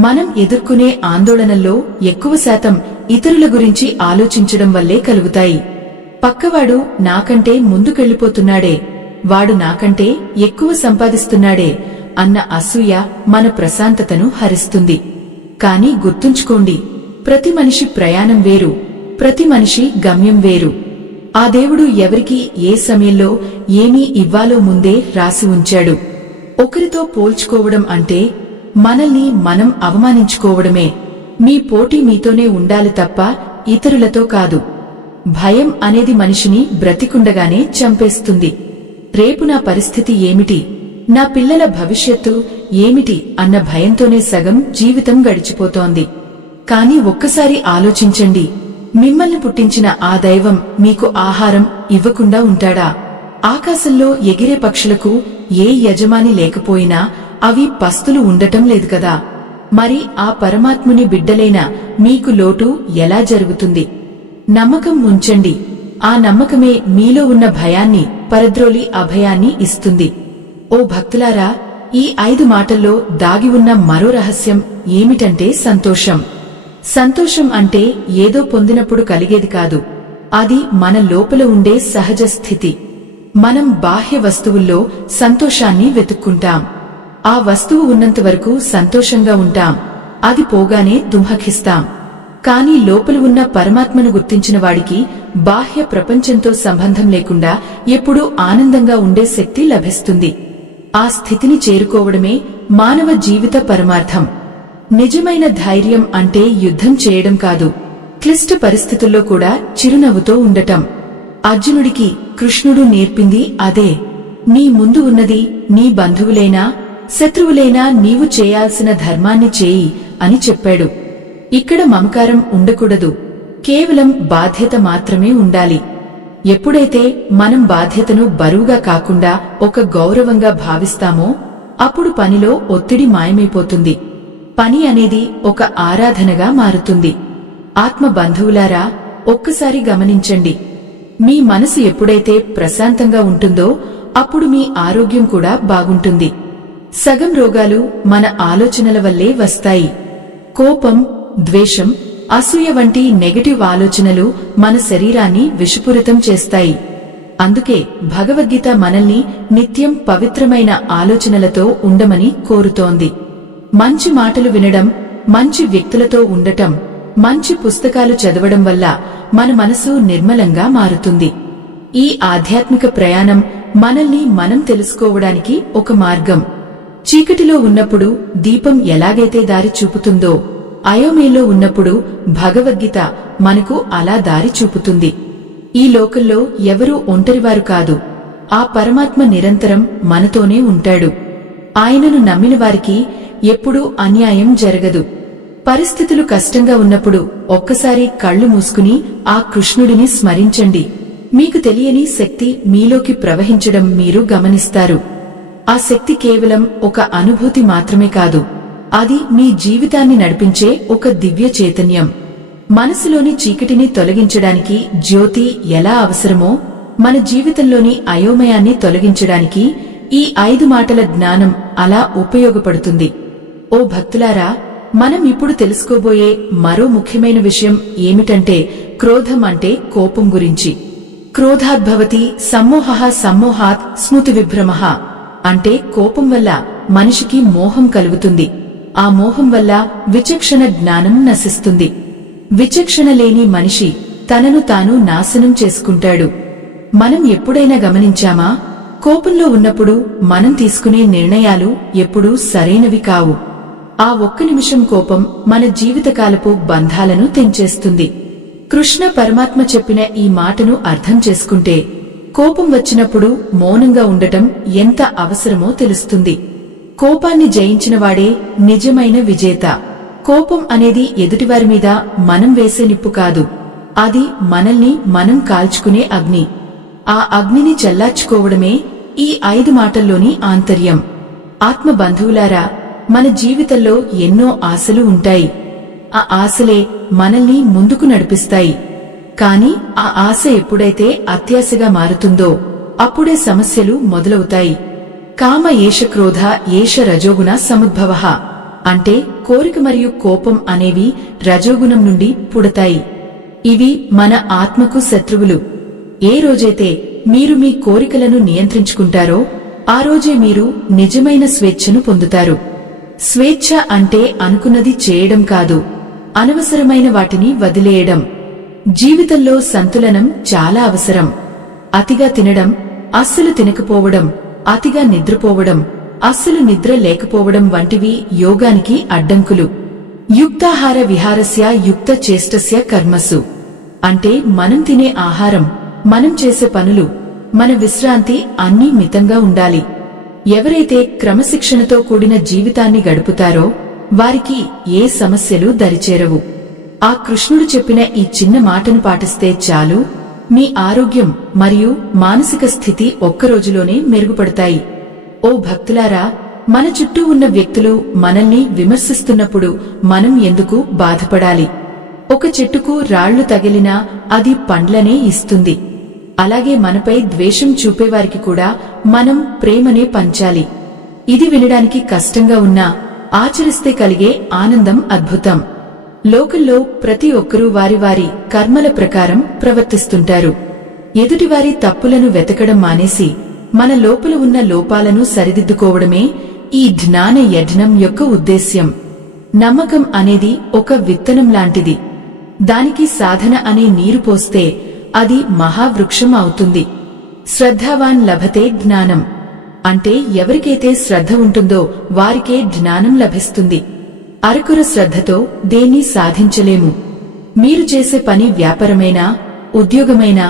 మనం ఎదుర్కొనే ఆందోళనల్లో ఎక్కువ శాతం ఇతరుల గురించి ఆలోచించడం వల్లే కలుగుతాయి. పక్కవాడు నాకంటే ముందుకెళ్లిపోతున్నాడే, వాడు నాకంటే ఎక్కువ సంపాదిస్తున్నాడే అన్న అసూయ మన ప్రశాంతతను హరిస్తుంది. కాని గుర్తుంచుకోండి, ప్రతి మనిషి ప్రయాణం వేరు, ప్రతి మనిషి గమ్యం వేరు. ఆ దేవుడు ఎవరికి ఏ సమయంలో ఏమీ ఇవ్వాలో ముందే రాసి ఉంచాడు. ఒకరితో పోల్చుకోవడం అంటే మనల్ని మనం అవమానించుకోవడమే. మీ పోటీ మీతోనే ఉండాలి తప్ప ఇతరులతో కాదు. భయం అనేది మనిషిని బ్రతికుండగానే చంపేస్తుంది. రేపు నా పరిస్థితి ఏమిటి, నా పిల్లల భవిష్యత్తు ఏమిటి అన్న భయంతోనే సగం జీవితం గడిచిపోతోంది. కాని ఒక్కసారి ఆలోచించండి, మిమ్మల్ని పుట్టించిన ఆ దైవం మీకు ఆహారం ఇవ్వకుండా ఉంటాడా? ఆకాశంలో ఎగిరే పక్షులకు ఏ యజమాని లేకపోయినా అవి పస్తులు ఉండటం లేదు కదా. మరి ఆ పరమాత్ముని బిడ్డలైన మీకు లోటు ఎలా జరుగుతుంది? నమ్మకం ఉంచండి. ఆ నమ్మకమే మీలో ఉన్న భయాన్ని పరద్రోలి అభయాన్ని ఇస్తుంది. ఓ భక్తులారా, ఈ 5 మాటల్లో దాగి ఉన్న మరో రహస్యం ఏమిటంటే సంతోషం. సంతోషం అంటే ఏదో పొందినప్పుడు కలిగేది కాదు, అది మన లోపల ఉండే సహజ స్థితి. మనం బాహ్య వస్తువుల్లో సంతోషాన్ని వెతుక్కుంటాం. ఆ వస్తువు ఉన్నంతవరకు సంతోషంగా ఉంటాం, అది పోగానే దుఃఖిస్తాం. కాని లోపల ఉన్న పరమాత్మను గుర్తించిన వాడికి బాహ్య ప్రపంచంతో సంబంధం లేకుండా ఎప్పుడూ ఆనందంగా ఉండే శక్తి లభిస్తుంది. ఆ స్థితిని చేరుకోవడమే మానవ జీవిత పరమార్థం. నిజమైన ధైర్యం అంటే యుద్ధం చేయడం కాదు, క్లిష్ట పరిస్థితుల్లో కూడా చిరునవ్వుతో ఉండటం. అర్జునుడికి కృష్ణుడు నేర్పింది అదే. నీ ముందు ఉన్నది నీ బంధువులేనా శత్రువులైనా నీవు చేయాల్సిన ధర్మాన్ని చేయి అని చెప్పాడు. ఇక్కడ మమకారం ఉండకూడదు, కేవలం బాధ్యత మాత్రమే ఉండాలి. ఎప్పుడైతే మనం బాధ్యతను బరువుగా కాకుండా ఒక గౌరవంగా భావిస్తామో అప్పుడు పనిలో ఒత్తిడి మాయమైపోతుంది. పని అనేది ఒక ఆరాధనగా మారుతుంది. ఆత్మ బంధువులారా, ఒక్కసారి గమనించండి. మీ మనసు ఎప్పుడైతే ప్రశాంతంగా ఉంటుందో అప్పుడు మీ ఆరోగ్యం కూడా బాగుంటుంది. సగం రోగాలు మన ఆలోచనల వల్లే వస్తాయి. కోపం, ద్వేషం, అసూయ వంటి నెగటివ్ ఆలోచనలు మన శరీరాన్ని విషపూరితం చేస్తాయి. అందుకే భగవద్గీత మనల్ని నిత్యం పవిత్రమైన ఆలోచనలతో ఉండమని కోరుతోంది. మంచి మాటలు వినడం, మంచి వ్యక్తులతో ఉండటం, మంచి పుస్తకాలు చదవడం వల్ల మన మనసు నిర్మలంగా మారుతుంది. ఈ ఆధ్యాత్మిక ప్రయాణం మనల్ని మనం తెలుసుకోవడానికి ఒక మార్గం. చీకటిలో ఉన్నప్పుడు దీపం ఎలాగైతే దారి చూపుతుందో, అయోమయంలో ఉన్నప్పుడు భగవద్గీత మనకు అలా దారి చూపుతుంది. ఈ లోకంలో ఎవరూ ఒంటరివారు కాదు. ఆ పరమాత్మ నిరంతరం మనతోనే ఉంటాడు. ఆయనను నమ్మిన వారికి ఎప్పుడూ అన్యాయం జరగదు. పరిస్థితులు కష్టంగా ఉన్నప్పుడు ఒక్కసారి కళ్ళు మూసుకుని ఆ కృష్ణుడిని స్మరించండి. మీకు తెలియని శక్తి మీలోకి ప్రవహించడం మీరు గమనిస్తారు. ఆ శక్తి కేవలం ఒక అనుభూతి మాత్రమే కాదు, అది మీ జీవితాన్ని నడిపించే ఒక దివ్య చైతన్యం. మనసులోని చీకటిని తొలగించడానికి జ్యోతి ఎలా అవసరమో, మన జీవితంలోని అయోమయాన్ని తొలగించడానికి ఈ 5 మాటల జ్ఞానం అలా ఉపయోగపడుతుంది. ఓ భక్తులారా, మనం ఇప్పుడు తెలుసుకోబోయే మరో ముఖ్యమైన విషయం ఏమిటంటే క్రోధం అంటే కోపం గురించి. క్రోధాద్భవతి సమ్మోహః సమ్మోహాత్ స్మృతి విభ్రమః అంటే కోపం వల్ల మనిషికి మోహం కలుగుతుంది. ఆ మోహం వల్ల విచక్షణ జ్ఞానం నశిస్తుంది. విచక్షణ లేని మనిషి తనను తాను నాశనం చేసుకుంటాడు. మనం ఎప్పుడైనా గమనించామా? కోపంలో ఉన్నప్పుడు మనం తీసుకునే నిర్ణయాలు ఎప్పుడూ సరైనవి కావు. ఆ ఒక్క నిమిషం కోపం మన జీవితకాలపు బంధాలను తెంచేస్తుంది. కృష్ణ పరమాత్మ చెప్పిన ఈ మాటను అర్థం చేసుకుంటే కోపం వచ్చినప్పుడు మౌనంగా ఉండటం ఎంత అవసరమో తెలుస్తుంది. కోపాన్ని జయించినవాడే నిజమైన విజేత. కోపం అనేది ఎదుటివారి మీద మనం వేసే నిప్పు కాదు, అది మనల్ని మనం కాల్చుకునే అగ్ని. ఆ అగ్నిని చల్లార్చుకోవడమే ఈ 5 మాటల్లోని ఆంతర్యం. ఆత్మ బంధువులారా, మన జీవితంలో ఎన్నో ఆశలు ఉంటాయి. ఆ ఆశలే మనల్ని ముందుకు నడిపిస్తాయి. కాని ఆ ఆశ ఎప్పుడైతే అత్యాశగా మారుతుందో అప్పుడే సమస్యలు మొదలవుతాయి. కామ ఏష క్రోధ ఏష రజోగుణ సముద్భవః అంటే కోరిక మరియు కోపం అనేవి రజోగుణం నుండి పుడతాయి. ఇవి మన ఆత్మకు శత్రువులు. ఏ రోజైతే మీరు మీ కోరికలను నియంత్రించుకుంటారో ఆ రోజే మీరు నిజమైన స్వేచ్ఛను పొందుతారు. స్వేచ్ఛ అంటే అనుకున్నది చేయడం కాదు, అనవసరమైన వాటిని వదిలేయడం. జీవితంలో సంతులనం చాలా అవసరం. అతిగా తినడం, అస్సలు తినకపోవడం, అతిగా నిద్రపోవడం, అస్సలు నిద్ర లేకపోవడం వంటివి యోగానికి అడ్డంకులు. యుక్తాహార విహారస్య యుక్త చేష్టస్య కర్మసు అంటే మనం తినే ఆహారం, మనం చేసే పనులు, మన విశ్రాంతి అన్నీ మితంగా ఉండాలి. ఎవరైతే క్రమశిక్షణతో కూడిన జీవితాన్ని గడుపుతారో వారికి ఏ సమస్యలు దరిచేరవు. ఆ కృష్ణుడు చెప్పిన ఈ చిన్న మాటను పాటిస్తే చాలు, మీ ఆరోగ్యం మరియు మానసిక స్థితి ఒక్కరోజులోనే మెరుగుపడతాయి. ఓ భక్తులారా, మన చుట్టూ ఉన్న వ్యక్తులు మనల్ని విమర్శిస్తున్నప్పుడు మనం ఎందుకు బాధపడాలి? ఒక చెట్టుకు రాళ్లు తగిలినా అది పండ్లనే ఇస్తుంది. అలాగే మనపై ద్వేషం చూపేవారికి కూడా మనం ప్రేమనే పంచాలి. ఇది వినడానికి కష్టంగా ఉన్నా ఆచరిస్తే కలిగే ఆనందం అద్భుతం. లోకంలో ప్రతి ఒక్కరూ వారి వారి కర్మల ప్రకారం ప్రవర్తిస్తుంటారు. ఎదుటివారి తప్పులను వెతకడం మానేసి మన లోపల ఉన్న లోపాలను సరిదిద్దుకోవడమే ఈ జ్ఞాన యజ్ఞం యొక్క ఉద్దేశ్యం. నమ్మకం అనేది ఒక విత్తనం లాంటిది. దానికి సాధన అనే నీరు పోస్తే అది మహావృక్షం అవుతుంది. శ్రద్ధావాన్ లభతే జ్ఞానం అంటే ఎవరికైతే శ్రద్ధ ఉంటుందో వారికే జ్ఞానం లభిస్తుంది. అరకుర శ్రద్ధతో దేన్ని సాధించలేము. మీరు చేసే పని వ్యాపారమైనా, ఉద్యోగమైనా,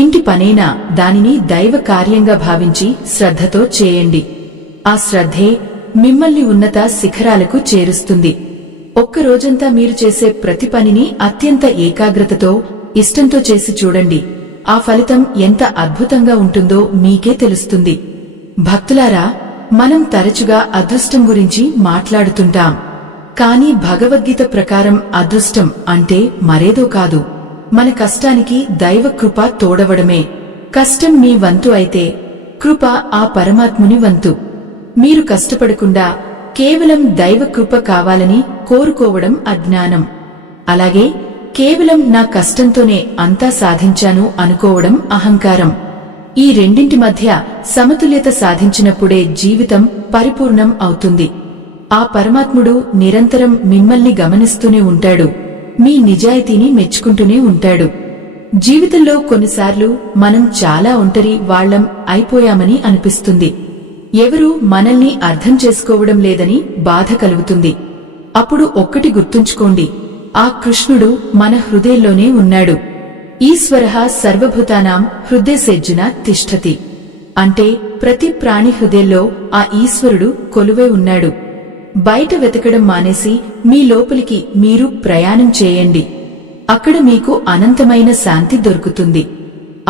ఇంటి పనైనా దానిని దైవ కార్యంగా భావించి శ్రద్ధతో చేయండి. ఆ శ్రద్ధే మిమ్మల్ని ఉన్నత శిఖరాలకు చేరుస్తుంది. ఒక్క రోజంతా మీరు చేసే ప్రతి పనిని అత్యంత ఏకాగ్రతతో, ఇష్టంతో చేసి చూడండి. ఆ ఫలితం ఎంత అద్భుతంగా ఉంటుందో మీకే తెలుస్తుంది. భక్తులారా, మనం తరచుగా అదృష్టం గురించి మాట్లాడుతుంటాం. కానీ భగవద్గీత ప్రకారం అదృష్టం అంటే మరేదో కాదు, మన కష్టానికి దైవ కృప తోడవడమే. కష్టం మీ వంతు అయితే కృప ఆ పరమాత్ముని వంతు. మీరు కష్టపడకుండా కేవలం దైవ కృప కావాలని కోరుకోవడం అజ్ఞానం. అలాగే కేవలం నా కష్టంతోనే అంతా సాధించాను అనుకోవడం అహంకారం. ఈ రెండింటి మధ్య సమతుల్యత సాధించినప్పుడే జీవితం పరిపూర్ణం అవుతుంది. ఆ పరమాత్ముడు నిరంతరం మిమ్మల్ని గమనిస్తూనే ఉంటాడు, మీ నిజాయితీని మెచ్చుకుంటూనే ఉంటాడు. జీవితంలో కొన్నిసార్లు మనం చాలా ఒంటరి వాళ్లం అయిపోయామని అనిపిస్తుంది. ఎవరూ మనల్ని అర్థం చేసుకోవడం లేదని బాధ కలుగుతుంది. అప్పుడు ఒక్కటి గుర్తుంచుకోండి, ఆ కృష్ణుడు మన హృదయంలోనే ఉన్నాడు. ఈశ్వరః సర్వభూతానాం హృదయసేజ్జున తిష్టతి అంటే ప్రతి ప్రాణి హృదయంలో ఆ ఈశ్వరుడు కొలువై ఉన్నాడు. బయట వెతకడం మానేసి మీ లోపలికి మీరు ప్రయాణం చేయండి. అక్కడ మీకు అనంతమైన శాంతి దొరుకుతుంది.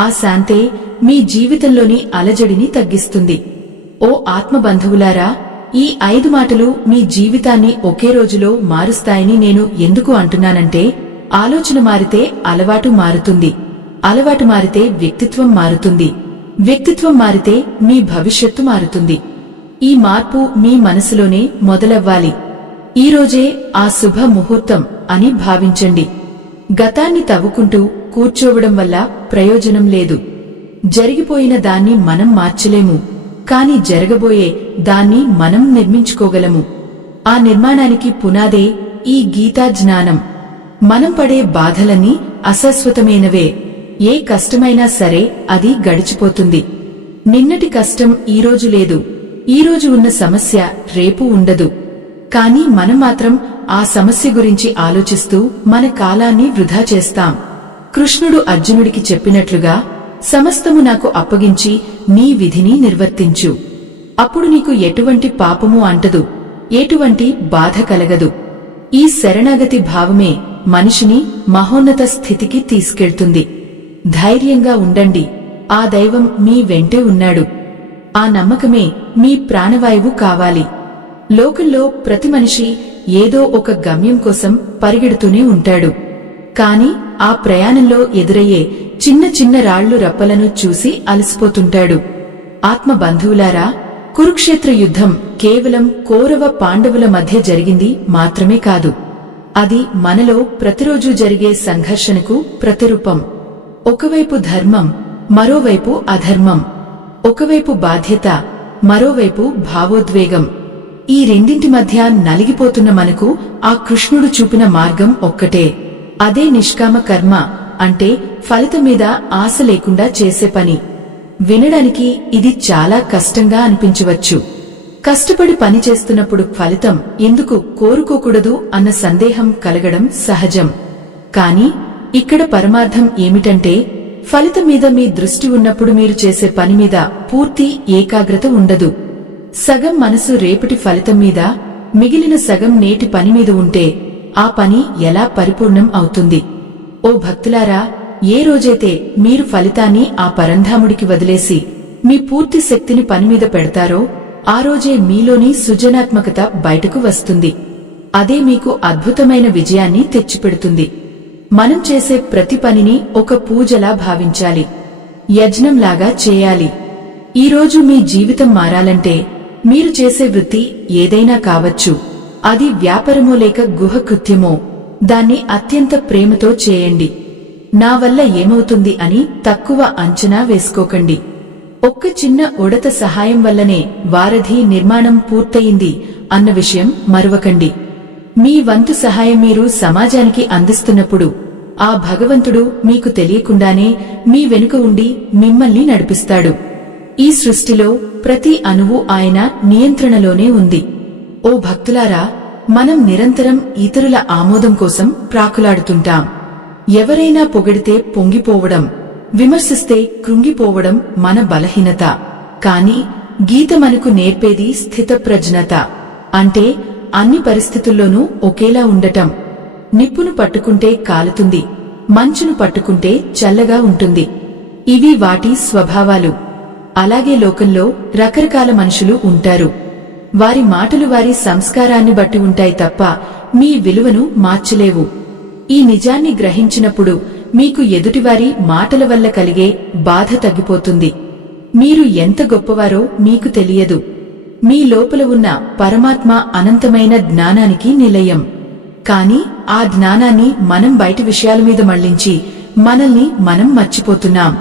ఆ శాంతే మీ జీవితంలోని అలజడిని తగ్గిస్తుంది. ఓ ఆత్మబంధువులారా, ఈ 5 మాటలు మీ జీవితాన్ని ఒకే రోజులో మారుస్తాయని నేను ఎందుకు అంటున్నానంటే, ఆలోచన మారితే అలవాటు మారుతుంది, అలవాటు మారితే వ్యక్తిత్వం మారుతుంది, వ్యక్తిత్వం మారితే మీ భవిష్యత్తు మారుతుంది. ఈ మార్పు మీ మనసులోనే మొదలవ్వాలి. ఈరోజే ఆ శుభ ముహూర్తం అని భావించండి. గతాన్ని తవ్వుకుంటూ కూర్చోవడం వల్ల ప్రయోజనం లేదు. జరిగిపోయిన దాన్ని మనం మార్చలేము, కాని జరగబోయే దాన్ని మనం నిర్మించుకోగలము. ఆ నిర్మాణానికి పునాదే ఈ గీతా జ్ఞానం. మనం పడే బాధలన్నీ అశాశ్వతమైనవే. ఏ కష్టమైనా సరే అది గడిచిపోతుంది. నిన్నటి కష్టం ఈరోజు లేదు, ఈరోజు ఉన్న సమస్య రేపు ఉండదు. కాని మనం మాత్రం ఆ సమస్య గురించి ఆలోచిస్తూ మన కాలాన్ని వృధా చేస్తాం. కృష్ణుడు అర్జునుడికి చెప్పినట్లుగా, సమస్తము నాకు అప్పగించి నీ విధిని నిర్వర్తించు. అప్పుడు నీకు ఎటువంటి పాపము అంటదు, ఎటువంటి బాధ కలగదు. ఈ శరణాగతి భావమే మనిషిని మహోన్నత స్థితికి తీసుకెళ్తుంది. ధైర్యంగా ఉండండి, ఆ దైవం మీ వెంటే ఉన్నాడు. ఆ నమ్మకమే మీ ప్రాణవాయువు కావాలి. లోకంలో ప్రతి మనిషి ఏదో ఒక గమ్యం కోసం పరిగెడుతూనే ఉంటాడు. కాని ఆ ప్రయాణంలో ఎదురయ్యే చిన్న చిన్న రాళ్లు రప్పలను చూసి అలసిపోతుంటాడు. ఆత్మ బంధువులారా, కురుక్షేత్ర యుద్ధం కేవలం కౌరవ పాండవుల మధ్య జరిగింది మాత్రమే కాదు. అది మనలో ప్రతిరోజూ జరిగే సంఘర్షణకు ప్రతిరూపం. ఒకవైపు ధర్మం, మరోవైపు అధర్మం. ఒకవైపు బాధ్యత, మరోవైపు భావోద్వేగం. ఈ రెండింటి మధ్య నలిగిపోతున్న మనకు ఆ కృష్ణుడు చూపిన మార్గం ఒక్కటే. అదే నిష్కామ కర్మ, అంటే ఫలితం మీద ఆశ లేకుండా చేసే పని. వినడానికి ఇది చాలా కష్టంగా అనిపించవచ్చు. కష్టపడి పని చేస్తున్నప్పుడు ఫలితం ఎందుకు కోరుకోకూడదు అన్న సందేహం కలగడం సహజం. కాని ఇక్కడ పరమార్థం ఏమిటంటే, ఫలితం మీద మీ దృష్టి ఉన్నప్పుడు మీరు చేసే పని మీద పూర్తి ఏకాగ్రత ఉండదు. సగం మనసు రేపటి ఫలితం మీద, మిగిలిన సగం నేటి పని మీద ఉంటే ఆ పని ఎలా పరిపూర్ణం అవుతుంది? ఓ భక్తులారా, ఏ రోజైతే మీరు ఫలితాన్ని ఆ పరంధాముడికి వదిలేసి మీ పూర్తి శక్తిని పనిమీద పెడతారో ఆ రోజే మీలోని సృజనాత్మకత బయటకు వస్తుంది. అదే మీకు అద్భుతమైన విజయాన్ని తెచ్చిపెడుతుంది. మనం చేసే ప్రతి పనిని ఒక పూజలా భావించాలి, యజ్ఞంలాగా చేయాలి. ఈరోజు మీ జీవితం మారాలంటే మీరు చేసే వృత్తి ఏదైనా కావచ్చు. అది వ్యాపారమో లేక గుహకృత్యమో, దాన్ని అత్యంత ప్రేమతో చేయండి. నా వల్ల ఏమవుతుంది అని తక్కువ అంచనా వేసుకోకండి. ఒక్క చిన్న ఉడత సహాయం వల్లనే వారధి నిర్మాణం పూర్తయింది అన్న విషయం మరువకండి. మీ వంతు సహాయం మీరు సమాజానికి అందిస్తున్నప్పుడు ఆ భగవంతుడు మీకు తెలియకుండానే మీ వెనుక ఉండి మిమ్మల్ని నడిపిస్తాడు. ఈ సృష్టిలో ప్రతి అణువు ఆయన నియంత్రణలోనే ఉంది. ఓ భక్తులారా, మనం నిరంతరం ఇతరుల ఆమోదం కోసం ప్రాకులాడుతుంటాం. ఎవరైనా పొగిడితే పొంగిపోవడం, విమర్శిస్తే కృంగిపోవడం మన బలహీనత. కాని గీత మనకు నేర్పేది స్థితప్రజ్ఞత, అంటే అన్ని పరిస్థితుల్లోనూ ఒకేలా ఉండటం. నిప్పును పట్టుకుంటే కాలుతుంది, మంచును పట్టుకుంటే చల్లగా ఉంటుంది. ఇవి వాటి స్వభావాలు. అలాగే లోకంలో రకరకాల మనుషులు ఉంటారు. వారి మాటలు వారి సంస్కారాన్ని బట్టి ఉంటాయి తప్ప మీ విలువను మార్చలేవు. ఈ నిజాన్ని గ్రహించినప్పుడు మీకు ఎదుటివారి మాటల వల్ల కలిగే బాధ తగ్గిపోతుంది. మీరు ఎంత గొప్పవారో మీకు తెలియదు. మీ లోపల ఉన్న పరమాత్మ అనంతమైన జ్ఞానానికి నిలయం. కాని ఆ జ్ఞానాన్ని మనం బయటి విషయాల మీద మళ్లించి మనల్ని మనం మర్చిపోతున్నాం.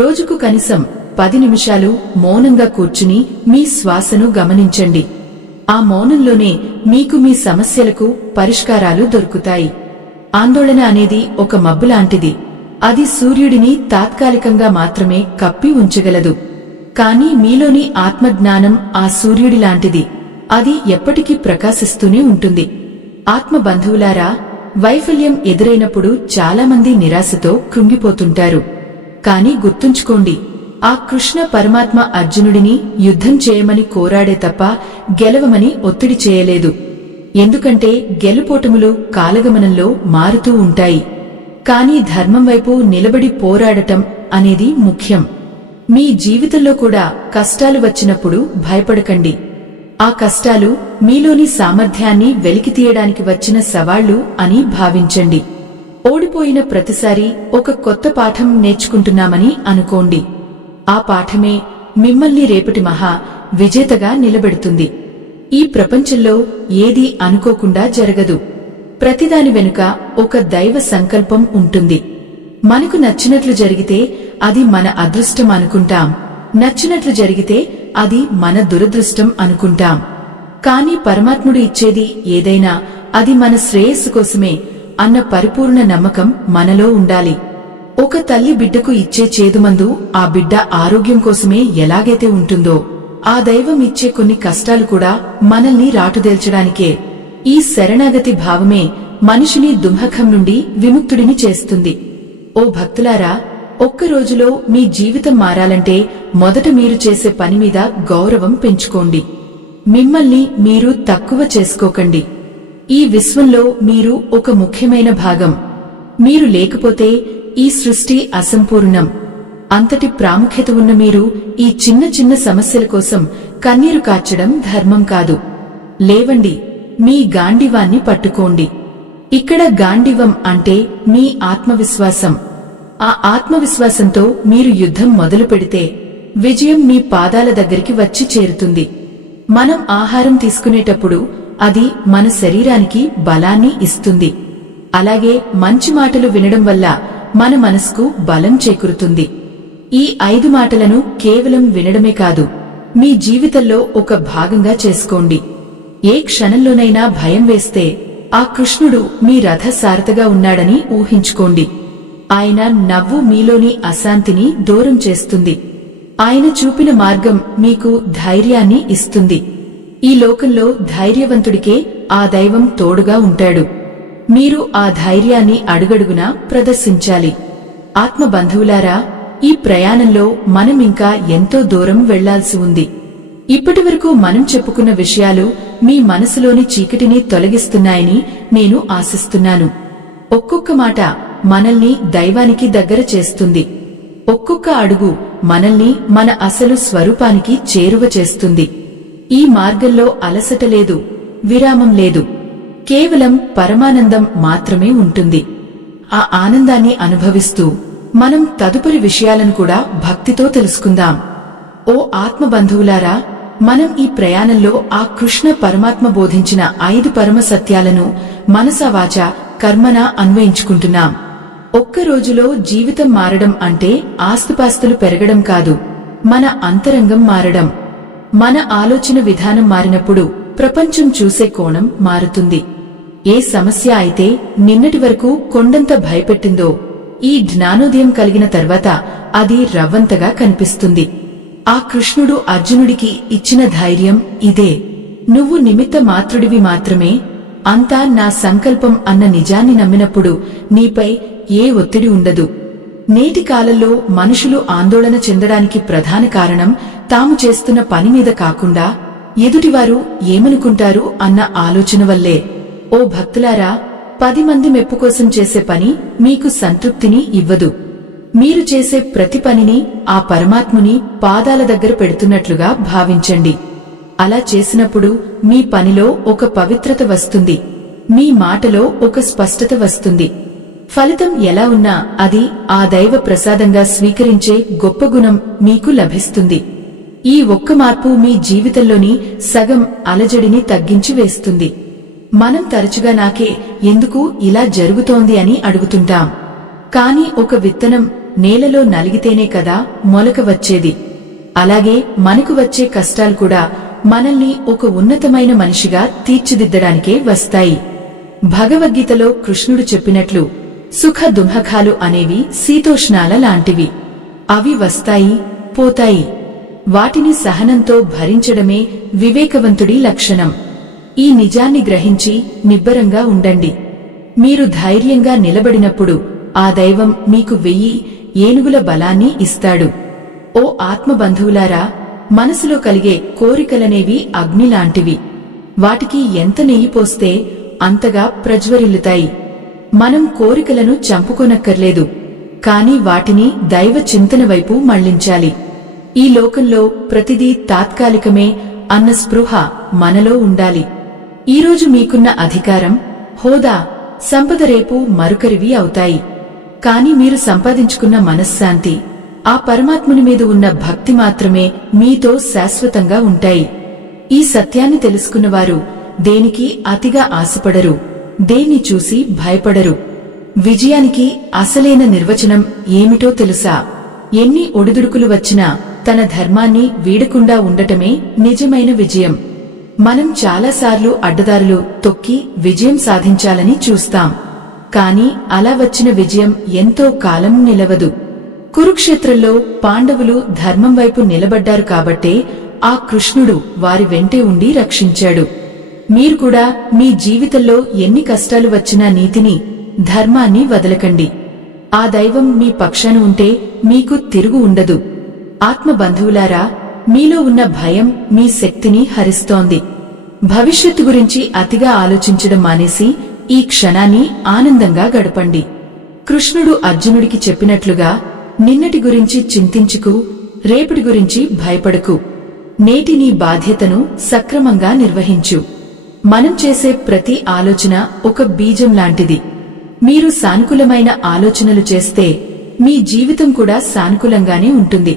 రోజుకు కనీసం 10 నిమిషాలు మౌనంగా కూర్చుని మీ శ్వాసను గమనించండి. ఆ మౌనంలోనే మీకు మీ సమస్యలకు పరిష్కారాలు దొరుకుతాయి. ఆందోళన అనేది ఒక మబ్బు లాంటిది. అది సూర్యుడిని తాత్కాలికంగా మాత్రమే కప్పి ఉంచగలదు. కాని మీలోని ఆత్మజ్ఞానం ఆ సూర్యుడి లాంటిది. అది ఎప్పటికీ ప్రకాశిస్తూనే ఉంటుంది. ఆత్మ బంధువులారా, వైఫల్యం ఎదురైనప్పుడు చాలామంది నిరాశతో కృంగిపోతుంటారు. కాని గుర్తుంచుకోండి, ఆ కృష్ణ పరమాత్మ అర్జునుడిని యుద్ధం చేయమని కోరాడే తప్ప గెలవమని ఒత్తిడి చేయలేదు. ఎందుకంటే గెలుపోటములు కాలగమనంలో మారుతూ ఉంటాయి. కాని ధర్మం వైపు నిలబడి పోరాడటం అనేది ముఖ్యం. మీ జీవితంలో కూడా కష్టాలు వచ్చినప్పుడు భయపడకండి. ఆ కష్టాలు మీలోని సామర్థ్యాన్ని వెలికితీయడానికి వచ్చిన సవాళ్లు అని భావించండి. ఓడిపోయిన ప్రతిసారి ఒక కొత్త పాఠం నేర్చుకుంటున్నామని అనుకోండి. ఆ పాఠమే మిమ్మల్ని రేపటి మహా విజేతగా నిలబెడుతుంది. ఈ ప్రపంచంలో ఏదీ అనుకోకుండా జరగదు. ప్రతిదాని వెనుక ఒక దైవ సంకల్పం ఉంటుంది. మనకు నచ్చినట్లు జరిగితే అది మన అదృష్టం అనుకుంటాం, నచ్చినట్లు జరిగితే అది మన దురదృష్టం అనుకుంటాం. కాని పరమాత్ముడు ఇచ్చేది ఏదైనా అది మన శ్రేయస్సు కోసమే, అన్న పరిపూర్ణ నమ్మకం మనలో ఉండాలి. ఒక తల్లి బిడ్డకు ఇచ్చే చేదుమందు ఆ బిడ్డ ఆరోగ్యం కోసమే ఎలాగైతే ఉంటుందో, ఆ దైవం ఇచ్చే కొన్ని కష్టాలు కూడా మనల్ని రాటుదేల్చడానికే. ఈ శరణాగతి భావమే మనిషిని దుంహకం నుండి విముక్తుడిని చేస్తుంది. ఓ భక్తులారా, ఒక్క రోజులో మీ జీవితం మారాలంటే మొదట మీరు చేసే పని మీద గౌరవం పెంచుకోండి. మిమ్మల్ని మీరు తక్కువ చేసుకోకండి. ఈ విశ్వంలో మీరు ఒక ముఖ్యమైన భాగం. మీరు లేకపోతే ఈ సృష్టి అసంపూర్ణం. అంతటి ప్రాముఖ్యత ఉన్న మీరు ఈ చిన్న చిన్న సమస్యల కోసం కన్నీరు కార్చడం ధర్మం కాదు. లేవండి, మీ గాండివాన్ని పట్టుకోండి. ఇక్కడ గాండివం అంటే మీ ఆత్మవిశ్వాసం. ఆ ఆత్మవిశ్వాసంతో మీరు యుద్ధం మొదలు పెడితే విజయం మీ పాదాల దగ్గరికి వచ్చి చేరుతుంది. మనం ఆహారం తీసుకునేటప్పుడు అది మన శరీరానికి బలాన్ని ఇస్తుంది. అలాగే మంచి మాటలు వినడం వల్ల మన మనసుకు బలం చేకూరుతుంది. ఈ 5 మాటలను కేవలం వినడమే కాదు, మీ జీవితంలో ఒక భాగంగా చేసుకోండి. ఏ క్షణంలోనైనా భయం వేస్తే ఆ కృష్ణుడు మీ రథ సారథిగా ఉన్నాడని ఊహించుకోండి. ఆయన నవ్వు మీలోని అశాంతిని దూరం చేస్తుంది. ఆయన చూపిన మార్గం మీకు ధైర్యాన్ని ఇస్తుంది. ఈ లోకంలో ధైర్యవంతుడికే ఆ దైవం తోడుగా ఉంటాడు. మీరు ఆ ధైర్యాన్ని అడుగడుగునా ప్రదర్శించాలి. ఆత్మబంధువులారా, ఈ ప్రయాణంలో మనం ఇంకా ఎంతో దూరం వెళ్లాల్సి ఉంది. ఇప్పటివరకు మనం చెప్పుకున్న విషయాలు మీ మనసులోని చీకటిని తొలగిస్తున్నాయని నేను ఆశిస్తున్నాను. ఒక్కొక్క మాట మనల్ని దైవానికి దగ్గర చేస్తుంది. ఒక్కొక్క అడుగు మనల్ని మన అసలు స్వరూపానికి చేరువ చేస్తుంది. ఈ మార్గంలో అలసట లేదు, విరామం లేదు. కేవలం పరమానందం మాత్రమే ఉంటుంది. ఆ ఆనందాన్ని అనుభవిస్తూ మనం తదుపరి విషయాలను కూడా భక్తితో తెలుసుకుందాం. ఓ ఆత్మబంధువులారా, మనం ఈ ప్రయాణంలో ఆ కృష్ణ పరమాత్మ బోధించిన 5 పరమ సత్యాలను మనసా వాచా కర్మన అన్వయించుకుంటున్నాం. ఒక్క రోజులో జీవితం మారడం అంటే ఆస్తుపాస్తులు పెరగడం కాదు, మన అంతరంగం మారడం. మన ఆలోచన విధానం మారినప్పుడు ప్రపంచం చూసే కోణం మారుతుంది. ఏ సమస్య అయితే నిన్నటి వరకు కొండంత భయపెట్టిందో, ఈ జ్ఞానోదయం కలిగిన తర్వాత అది రవ్వంతగా కనిపిస్తుంది. ఆ కృష్ణుడు అర్జునుడికి ఇచ్చిన ధైర్యం ఇదే. నువ్వు నిమిత్త మాత్రుడివి మాత్రమే, అంతా నా సంకల్పం అన్న నిజాన్ని నమ్మినప్పుడు నీపై ఏ ఒత్తిడి ఉండదు. నేటి కాలంలో మనుషులు ఆందోళన చెందడానికి ప్రధాన కారణం తాము చేస్తున్న పని మీద కాకుండా ఎదుటివారు ఏమనుకుంటారు అన్న ఆలోచన వల్లే. ఓ భక్తులారా, 10 మంది మెప్పు కోసం చేసే పని మీకు సంతృప్తిని ఇవ్వదు. మీరు చేసే ప్రతి పనిని ఆ పరమాత్ముని పాదాల దగ్గర పెడుతున్నట్లుగా భావించండి. అలా చేసినప్పుడు మీ పనిలో ఒక పవిత్రత వస్తుంది, మీ మాటలో ఒక స్పష్టత వస్తుంది. ఫలితం ఎలా ఉన్నా అది ఆ దైవ ప్రసాదంగా స్వీకరించే గొప్ప గుణం మీకు లభిస్తుంది. ఈ ఒక్క మార్పు మీ జీవితంలోని సగం అలజడిని తగ్గించి వేస్తుంది. మనం తరచుగా నాకే ఎందుకు ఇలా జరుగుతోంది అని అడుగుతుంటాం. కాని ఒక విత్తనం నేలలో నలిగితేనే కదా మొలక వచ్చేది. అలాగే మనకు వచ్చే కష్టాలు కూడా మనల్ని ఒక ఉన్నతమైన మనిషిగా తీర్చిదిద్దడానికే వస్తాయి. భగవద్గీతలో కృష్ణుడు చెప్పినట్లు సుఖ దుఃఖాలు అనేవి శీతోష్ణాల లాంటివి. అవి వస్తాయి, పోతాయి. వాటిని సహనంతో భరించడమే వివేకవంతుడి లక్షణం. ఈ నిజాన్ని గ్రహించి నిబ్బరంగా ఉండండి. మీరు ధైర్యంగా నిలబడినప్పుడు ఆ దైవం మీకు 1000 ఏనుగుల బలాన్ని ఇస్తాడు. ఓ ఆత్మబంధువులారా, మనసులో కలిగే కోరికలనేవి అగ్నిలాంటివి. వాటికి ఎంత నెయ్యి పోస్తే అంతగా ప్రజ్వరిల్లుతాయి. మనం కోరికలను చంపుకోనక్కర్లేదు, కాని వాటిని దైవ చింతన వైపు మళ్లించాలి. ఈ లోకంలో ప్రతిదీ తాత్కాలికమే అన్న స్పృహ మనలో ఉండాలి. ఈరోజు మీకున్న అధికారం, హోదా, సంపద రేపు మరొకరివి అవుతాయి. కాని మీరు సంపాదించుకున్న మనశ్శాంతి, ఆ పరమాత్ముని మీద ఉన్న భక్తి మాత్రమే మీతో శాశ్వతంగా ఉంటాయి. ఈ సత్యాన్ని తెలుసుకున్నవారు దేనికి అతిగా ఆశపడరు, దేన్ని చూసి భయపడరు. విజయానికి అసలైన నిర్వచనం ఏమిటో తెలుసా? ఎన్ని ఒడిదుడుకులు వచ్చినా తన ధర్మాన్ని వీడకుండా ఉండటమే నిజమైన విజయం. మనం చాలాసార్లు అడ్డదారులు తొక్కి విజయం సాధించాలని చూస్తాం. కాని అలా వచ్చిన విజయం ఎంతో కాలం నిలవదు. కురుక్షేత్రంలో పాండవులు ధర్మం వైపు నిలబడ్డారు కాబట్టే ఆ కృష్ణుడు వారి వెంటే ఉండి రక్షించాడు. మీరు కూడా మీ జీవితంలో ఎన్ని కష్టాలు వచ్చినా నీతిని, ధర్మాన్ని వదలకండి. ఆ దైవం మీ పక్షాన ఉంటే మీకు తిరుగు ఉండదు. ఆత్మబంధువులారా, మీలో ఉన్న భయం మీ శక్తిని హరిస్తోంది. భవిష్యత్తు గురించి అతిగా ఆలోచించడం మానేసి ఈ క్షణాన్ని ఆనందంగా గడపండి. కృష్ణుడు అర్జునుడికి చెప్పినట్లుగా నిన్నటి గురించి చింతించుకు, రేపటి గురించి భయపడకు. నేటి నీ బాధ్యతను సక్రమంగా నిర్వహించు. మనం చేసే ప్రతి ఆలోచన ఒక బీజం లాంటిది. మీరు సానుకూలమైన ఆలోచనలు చేస్తే మీ జీవితం కూడా సానుకూలంగానే ఉంటుంది.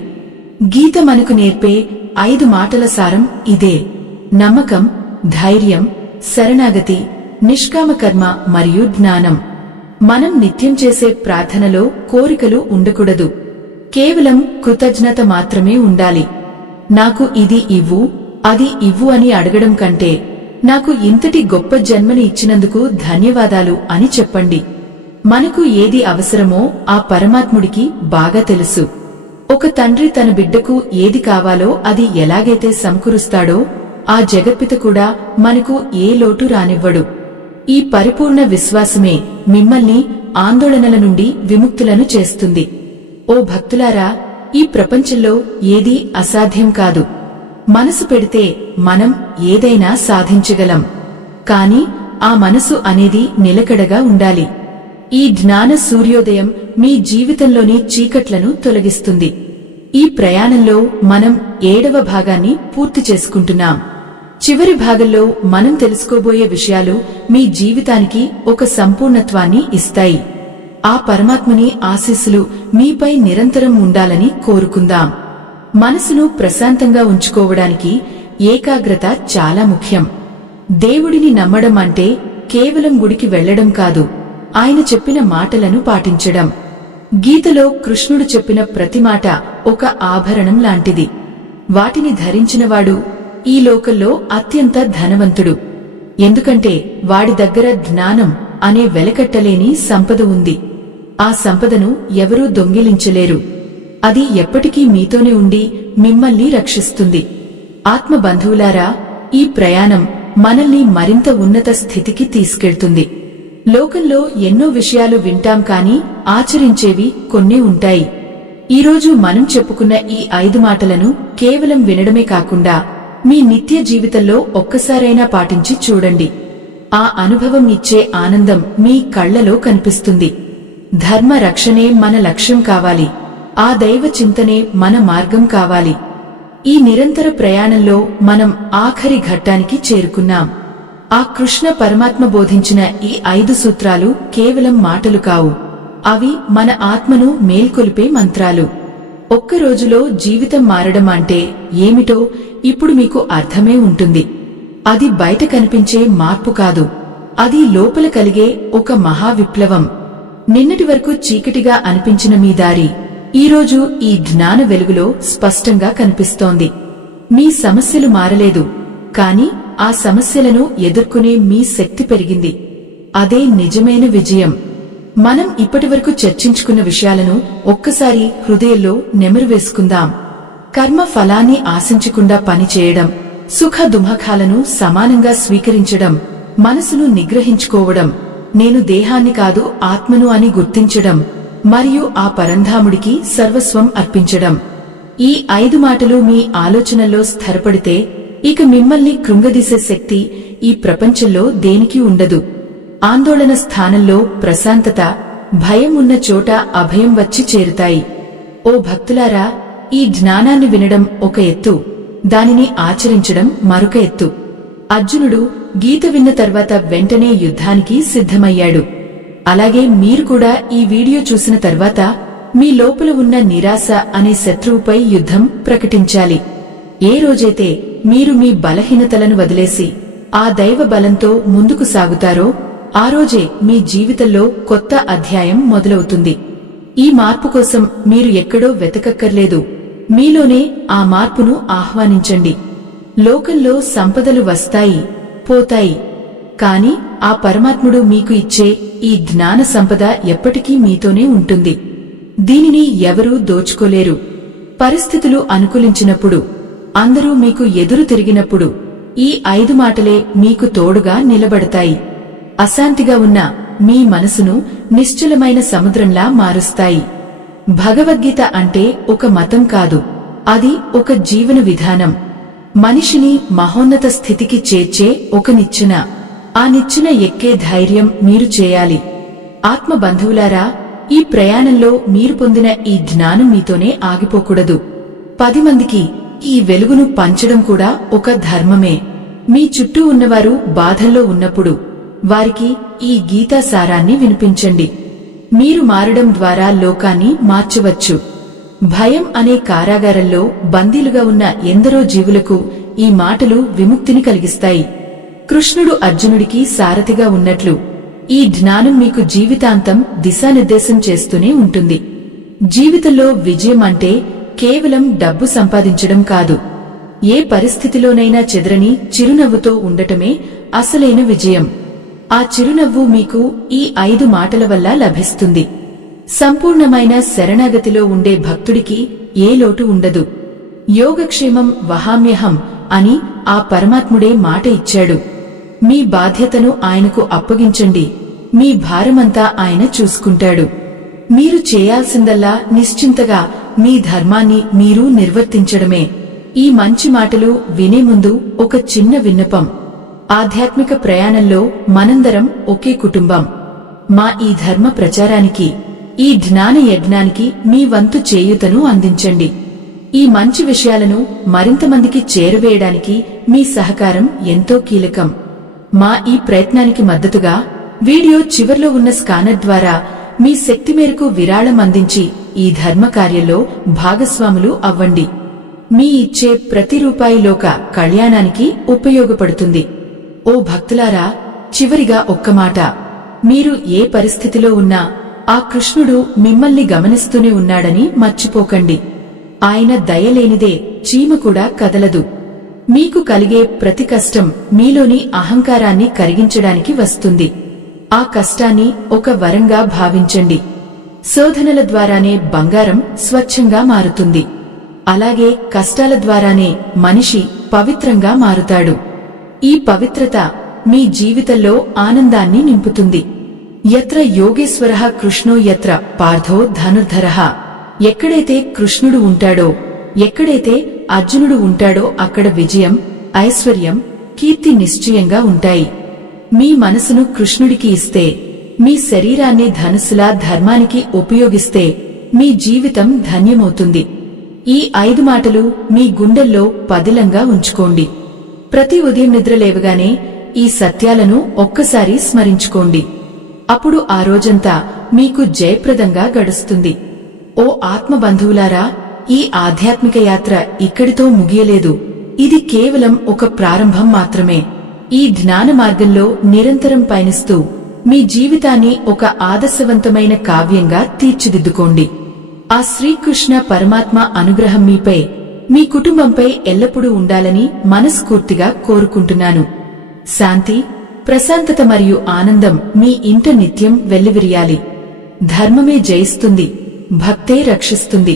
గీత మనకు నేర్పే 5 మాటల సారం ఇదే: నమ్మకం, ధైర్యం, శరణాగతి, నిష్కామ కర్మ మరియు జ్ఞానం. మనం నిత్యం చేసే ప్రార్థనలో కోరికలు ఉండకూడదు. కేవలం కృతజ్ఞత మాత్రమే ఉండాలి. నాకు ఇది ఇవ్వు, అది ఇవ్వు అని అడగడం కంటే నాకు ఇంతటి గొప్ప జన్మని ఇచ్చినందుకు ధన్యవాదాలు అని చెప్పండి. మనకు ఏది అవసరమో ఆ పరమాత్ముడికి బాగా తెలుసు. ఒక తండ్రి తన బిడ్డకు ఏది కావాలో అది ఎలాగైతే సమకూరుస్తాడో ఆ జగత్పిత కూడా మనకు ఏ లోటు రానివ్వడు. ఈ పరిపూర్ణ విశ్వాసమే మిమ్మల్ని ఆందోళనల నుండి విముక్తులను చేస్తుంది. ఓ భక్తులారా, ఈ ప్రపంచంలో ఏదీ అసాధ్యం కాదు. మనసు పెడితే మనం ఏదైనా సాధించగలం. కాని ఆ మనసు అనేది నిలకడగా ఉండాలి. ఈ జ్ఞాన సూర్యోదయం మీ జీవితంలోని చీకట్లను తొలగిస్తుంది. ఈ ప్రయాణంలో మనం 7వ భాగాన్ని పూర్తి చేసుకుంటున్నాం. చివరి భాగంలో మనం తెలుసుకోబోయే విషయాలు మీ జీవితానికి ఒక సంపూర్ణత్వాన్ని ఇస్తాయి. ఆ పరమాత్మని ఆశీస్సులు మీపై నిరంతరం ఉండాలని కోరుకుందాం. మనసును ప్రశాంతంగా ఉంచుకోవడానికి ఏకాగ్రత చాలా ముఖ్యం. దేవుడిని నమ్మడం అంటే కేవలం గుడికి వెళ్లడం కాదు, ఆయన చెప్పిన మాటలను పాటించడం. గీతలో కృష్ణుడు చెప్పిన ప్రతి మాట ఒక ఆభరణం లాంటిది. వాటిని ధరించినవాడు ఈ లోకంలో అత్యంత ధనవంతుడు. ఎందుకంటే వాడి దగ్గర జ్ఞానం అనే వెలకట్టలేని సంపద ఉంది. ఆ సంపదను ఎవరూ దొంగిలించలేరు. అది ఎప్పటికీ మీతోనే ఉండి మిమ్మల్ని రక్షిస్తుంది. ఆత్మబంధువులారా, ఈ ప్రయాణం మనల్ని మరింత ఉన్నత స్థితికి తీసుకెళ్తుంది. లోకంలో ఎన్నో విషయాలు వింటాం కాని ఆచరించేవి కొన్నే ఉంటాయి. ఈరోజు మనం చెప్పుకున్న ఈ 5 మాటలను కేవలం వినడమే కాకుండా మీ నిత్య జీవితంలో ఒక్కసారైనా పాటించి చూడండి. ఆ అనుభవం ఇచ్చే ఆనందం మీ కళ్లలో కనిపిస్తుంది. ధర్మ రక్షణే మన లక్ష్యం కావాలి. ఆ దైవ చింతనే మన మార్గం కావాలి. ఈ నిరంతర ప్రయాణంలో మనం ఆఖరి ఘట్టానికి చేరుకున్నాం. ఆ కృష్ణ పరమాత్మ బోధించిన ఈ 5 సూత్రాలు కేవలం మాటలు కావు. అవి మన ఆత్మను మేల్కొలిపే మంత్రాలు. ఒక్క రోజులో జీవితం మారడం అంటే ఏమిటో ఇప్పుడు మీకు అర్థమే ఉంటుంది. అది బయట కనిపించే మార్పు కాదు, అది లోపల కలిగే ఒక మహా విప్లవం. నిన్నటి వరకు చీకటిగా అనిపించిన మీ దారి ఈరోజు ఈ జ్ఞాన వెలుగులో స్పష్టంగా కనిపిస్తోంది. మీ సమస్యలు మారలేదు, కాని ఆ సమస్యలను ఎదుర్కొనే మీ శక్తి పెరిగింది. అదే నిజమైన విజయం. మనం ఇప్పటివరకు చర్చించుకున్న విషయాలను ఒక్కసారి హృదయంలో నెమరు వేసుకుందాం. కర్మ ఫలాన్ని ఆశించకుండా పనిచేయడం, సుఖ దుఃఖాలను సమానంగా స్వీకరించడం, మనసును నిగ్రహించుకోవడం, నేను దేహాన్ని కాదు ఆత్మను అని గుర్తించడం, మరియు ఆ పరంధాముడికి సర్వస్వం అర్పించడం. ఈ 5 మాటలు మీ ఆలోచనల్లో స్థిరపడితే ఇక మిమ్మల్ని కృంగదీసే శక్తి ఈ ప్రపంచంలో దేనికి ఉండదు. ఆందోళన స్థానంలో ప్రశాంతత, భయం ఉన్న చోట అభయం వచ్చి చేరుతాయి. ఓ భక్తులారా, ఈ జ్ఞానాన్ని వినడం ఒక ఎత్తు, దానిని ఆచరించడం మరొక ఎత్తు. అర్జునుడు గీత విన్న తర్వాత వెంటనే యుద్ధానికి సిద్ధమయ్యాడు. అలాగే మీరు కూడా ఈ వీడియో చూసిన తర్వాత మీ లోపల ఉన్న నిరాశ అనే శత్రువుపై యుద్ధం ప్రకటించాలి. ఏ రోజైతే మీరు మీ బలహీనతలను వదిలేసి ఆ దైవ బలంతో ముందుకు సాగుతారో ఆ రోజే మీ జీవితంలో కొత్త అధ్యాయం మొదలవుతుంది. ఈ మార్పు కోసం మీరు ఎక్కడో వెతకక్కర్లేదు, మీలోనే ఆ మార్పును ఆహ్వానించండి. లోకంలో సంపదలు వస్తాయి, పోతాయి, కాని ఆ పరమాత్ముడు మీకు ఇచ్చే ఈ జ్ఞాన సంపద ఎప్పటికీ మీతోనే ఉంటుంది. దీనిని ఎవరూ దోచుకోలేరు. పరిస్థితులు అనుకూలించినప్పుడు, అందరూ మీకు ఎదురు తిరిగినప్పుడు ఈ 5 మాటలే మీకు తోడుగా నిలబడతాయి. అశాంతిగా ఉన్న మీ మనసును నిశ్చలమైన సముద్రంలా మారుస్తాయి. భగవద్గీత అంటే ఒక మతం కాదు, అది ఒక జీవన విధానం. మనిషిని మహోన్నత స్థితికి చేర్చే ఒక నిచ్చెన. ఆ నిచ్చెన ఎక్కే ధైర్యం మీరు చేయాలి. ఆత్మ బంధువులారా, ఈ ప్రయాణంలో మీరు పొందిన ఈ జ్ఞానం మీతోనే ఆగిపోకూడదు. 10 మందికి ఈ వెలుగును పంచడం కూడా ఒక ధర్మమే. మీ చుట్టూ ఉన్నవారు బాధల్లో ఉన్నప్పుడు వారికి ఈ గీతా సారాన్ని వినిపించండి. మీరు మారడం ద్వారా లోకాన్ని మార్చవచ్చు. భయం అనే కారాగారంలో బందీలుగా ఉన్న ఎందరో జీవులకు ఈ మాటలు విముక్తిని కలిగిస్తాయి. కృష్ణుడు అర్జునుడికి సారథిగా ఉన్నట్లు ఈ జ్ఞానం మీకు జీవితాంతం దిశానిర్దేశం చేస్తూనే ఉంటుంది. జీవితంలో విజయం అంటే కేవలం డబ్బు సంపాదించడం కాదు. ఏ పరిస్థితిలోనైనా చెదరని చిరునవ్వుతో ఉండటమే అసలైన విజయం. ఆ చిరునవ్వు మీకు ఈ 5 మాటల వల్ల లభిస్తుంది. సంపూర్ణమైన శరణాగతిలో ఉండే భక్తుడికి ఏ లోటు ఉండదు. యోగక్షేమం వహామ్యహం అని ఆ పరమాత్ముడే మాట ఇచ్చాడు. మీ బాధ్యతను ఆయనకు అప్పగించండి. మీ భారమంతా ఆయన చూసుకుంటాడు. మీరు చేయాల్సిందల్లా నిశ్చింతగా మీ ధర్మాన్ని మీరు నిర్వర్తించడమే. ఈ మంచి మాటలు వినే ముందు ఒక చిన్న విన్నపం. ఆధ్యాత్మిక ప్రయాణంలో మనందరం ఒకే కుటుంబం. మా ఈ ధర్మ ప్రచారానికి, ఈ జ్ఞాన యజ్ఞానికి మీ వంతు చేయూతను అందించండి. ఈ మంచి విషయాలను మరింతమందికి చేరవేయడానికి మీ సహకారం ఎంతో కీలకం. మా ఈ ప్రయత్నానికి మద్దతుగా వీడియో చివర్లో ఉన్న స్కానర్ ద్వారా మీ శక్తి మేరకు విరాళం అందించి ఈ ధర్మ కార్యంలో భాగస్వాములు అవ్వండి. మీ ఇచ్చే ప్రతి రూపాయి లోక కళ్యాణానికి ఉపయోగపడుతుంది. ఓ భక్తులారా, చివరిగా ఒక్క మాట. మీరు ఏ పరిస్థితిలో ఉన్నా ఆ కృష్ణుడు మిమ్మల్ని గమనిస్తూనే ఉన్నాడని మర్చిపోకండి. ఆయన దయలేనిదే చీమ కూడా కదలదు. మీకు కలిగే ప్రతి కష్టం మీలోని అహంకారాన్ని కరిగించడానికి వస్తుంది. ఆ కష్టాన్ని ఒక వరంగా భావించండి. శోధనల ద్వారానే బంగారం స్వచ్ఛంగా మారుతుంది. అలాగే కష్టాల ద్వారానే మనిషి పవిత్రంగా మారుతాడు. ఈ పవిత్రత మీ జీవితంలో ఆనందాన్ని నింపుతుంది. యత్ర యోగేశ్వరః కృష్ణో యత్ర పార్థో ధనుర్ధరః. ఎక్కడైతే కృష్ణుడు ఉంటాడో, ఎక్కడైతే అర్జునుడు ఉంటాడో అక్కడ విజయం, ఐశ్వర్యం, కీర్తి నిశ్చయంగా ఉంటాయి. మీ మనసును కృష్ణుడికి ఇస్తే, మీ శరీరాన్ని ధనుసులా ధర్మానికి ఉపయోగిస్తే మీ జీవితం ధన్యమవుతుంది. ఈ 5 మాటలు మీ గుండెల్లో పదిలంగా ఉంచుకోండి. ప్రతి ఉదయం నిద్రలేవగానే ఈ సత్యాలను ఒక్కసారి స్మరించుకోండి. అప్పుడు ఆ రోజంతా మీకు జయప్రదంగా గడుస్తుంది. ఓ ఆత్మబంధువులారా, ఈ ఆధ్యాత్మిక యాత్ర ఇక్కడితో ముగియలేదు. ఇది కేవలం ఒక ప్రారంభం మాత్రమే. ఈ జ్ఞాన మార్గంలో నిరంతరం పయనిస్తూ మీ జీవితాన్ని ఒక ఆదర్శవంతమైన కావ్యంగా తీర్చిదిద్దుకోండి. ఆ శ్రీకృష్ణ పరమాత్మ అనుగ్రహం మీపై, మీ కుటుంబంపై ఎల్లప్పుడూ ఉండాలని మనస్ఫూర్తిగా కోరుకుంటున్నాను. శాంతి, ప్రశాంతత మరియు ఆనందం మీ ఇంట నిత్యం వెల్లివిరియాలి. ధర్మమే జయిస్తుంది, భక్తే రక్షిస్తుంది.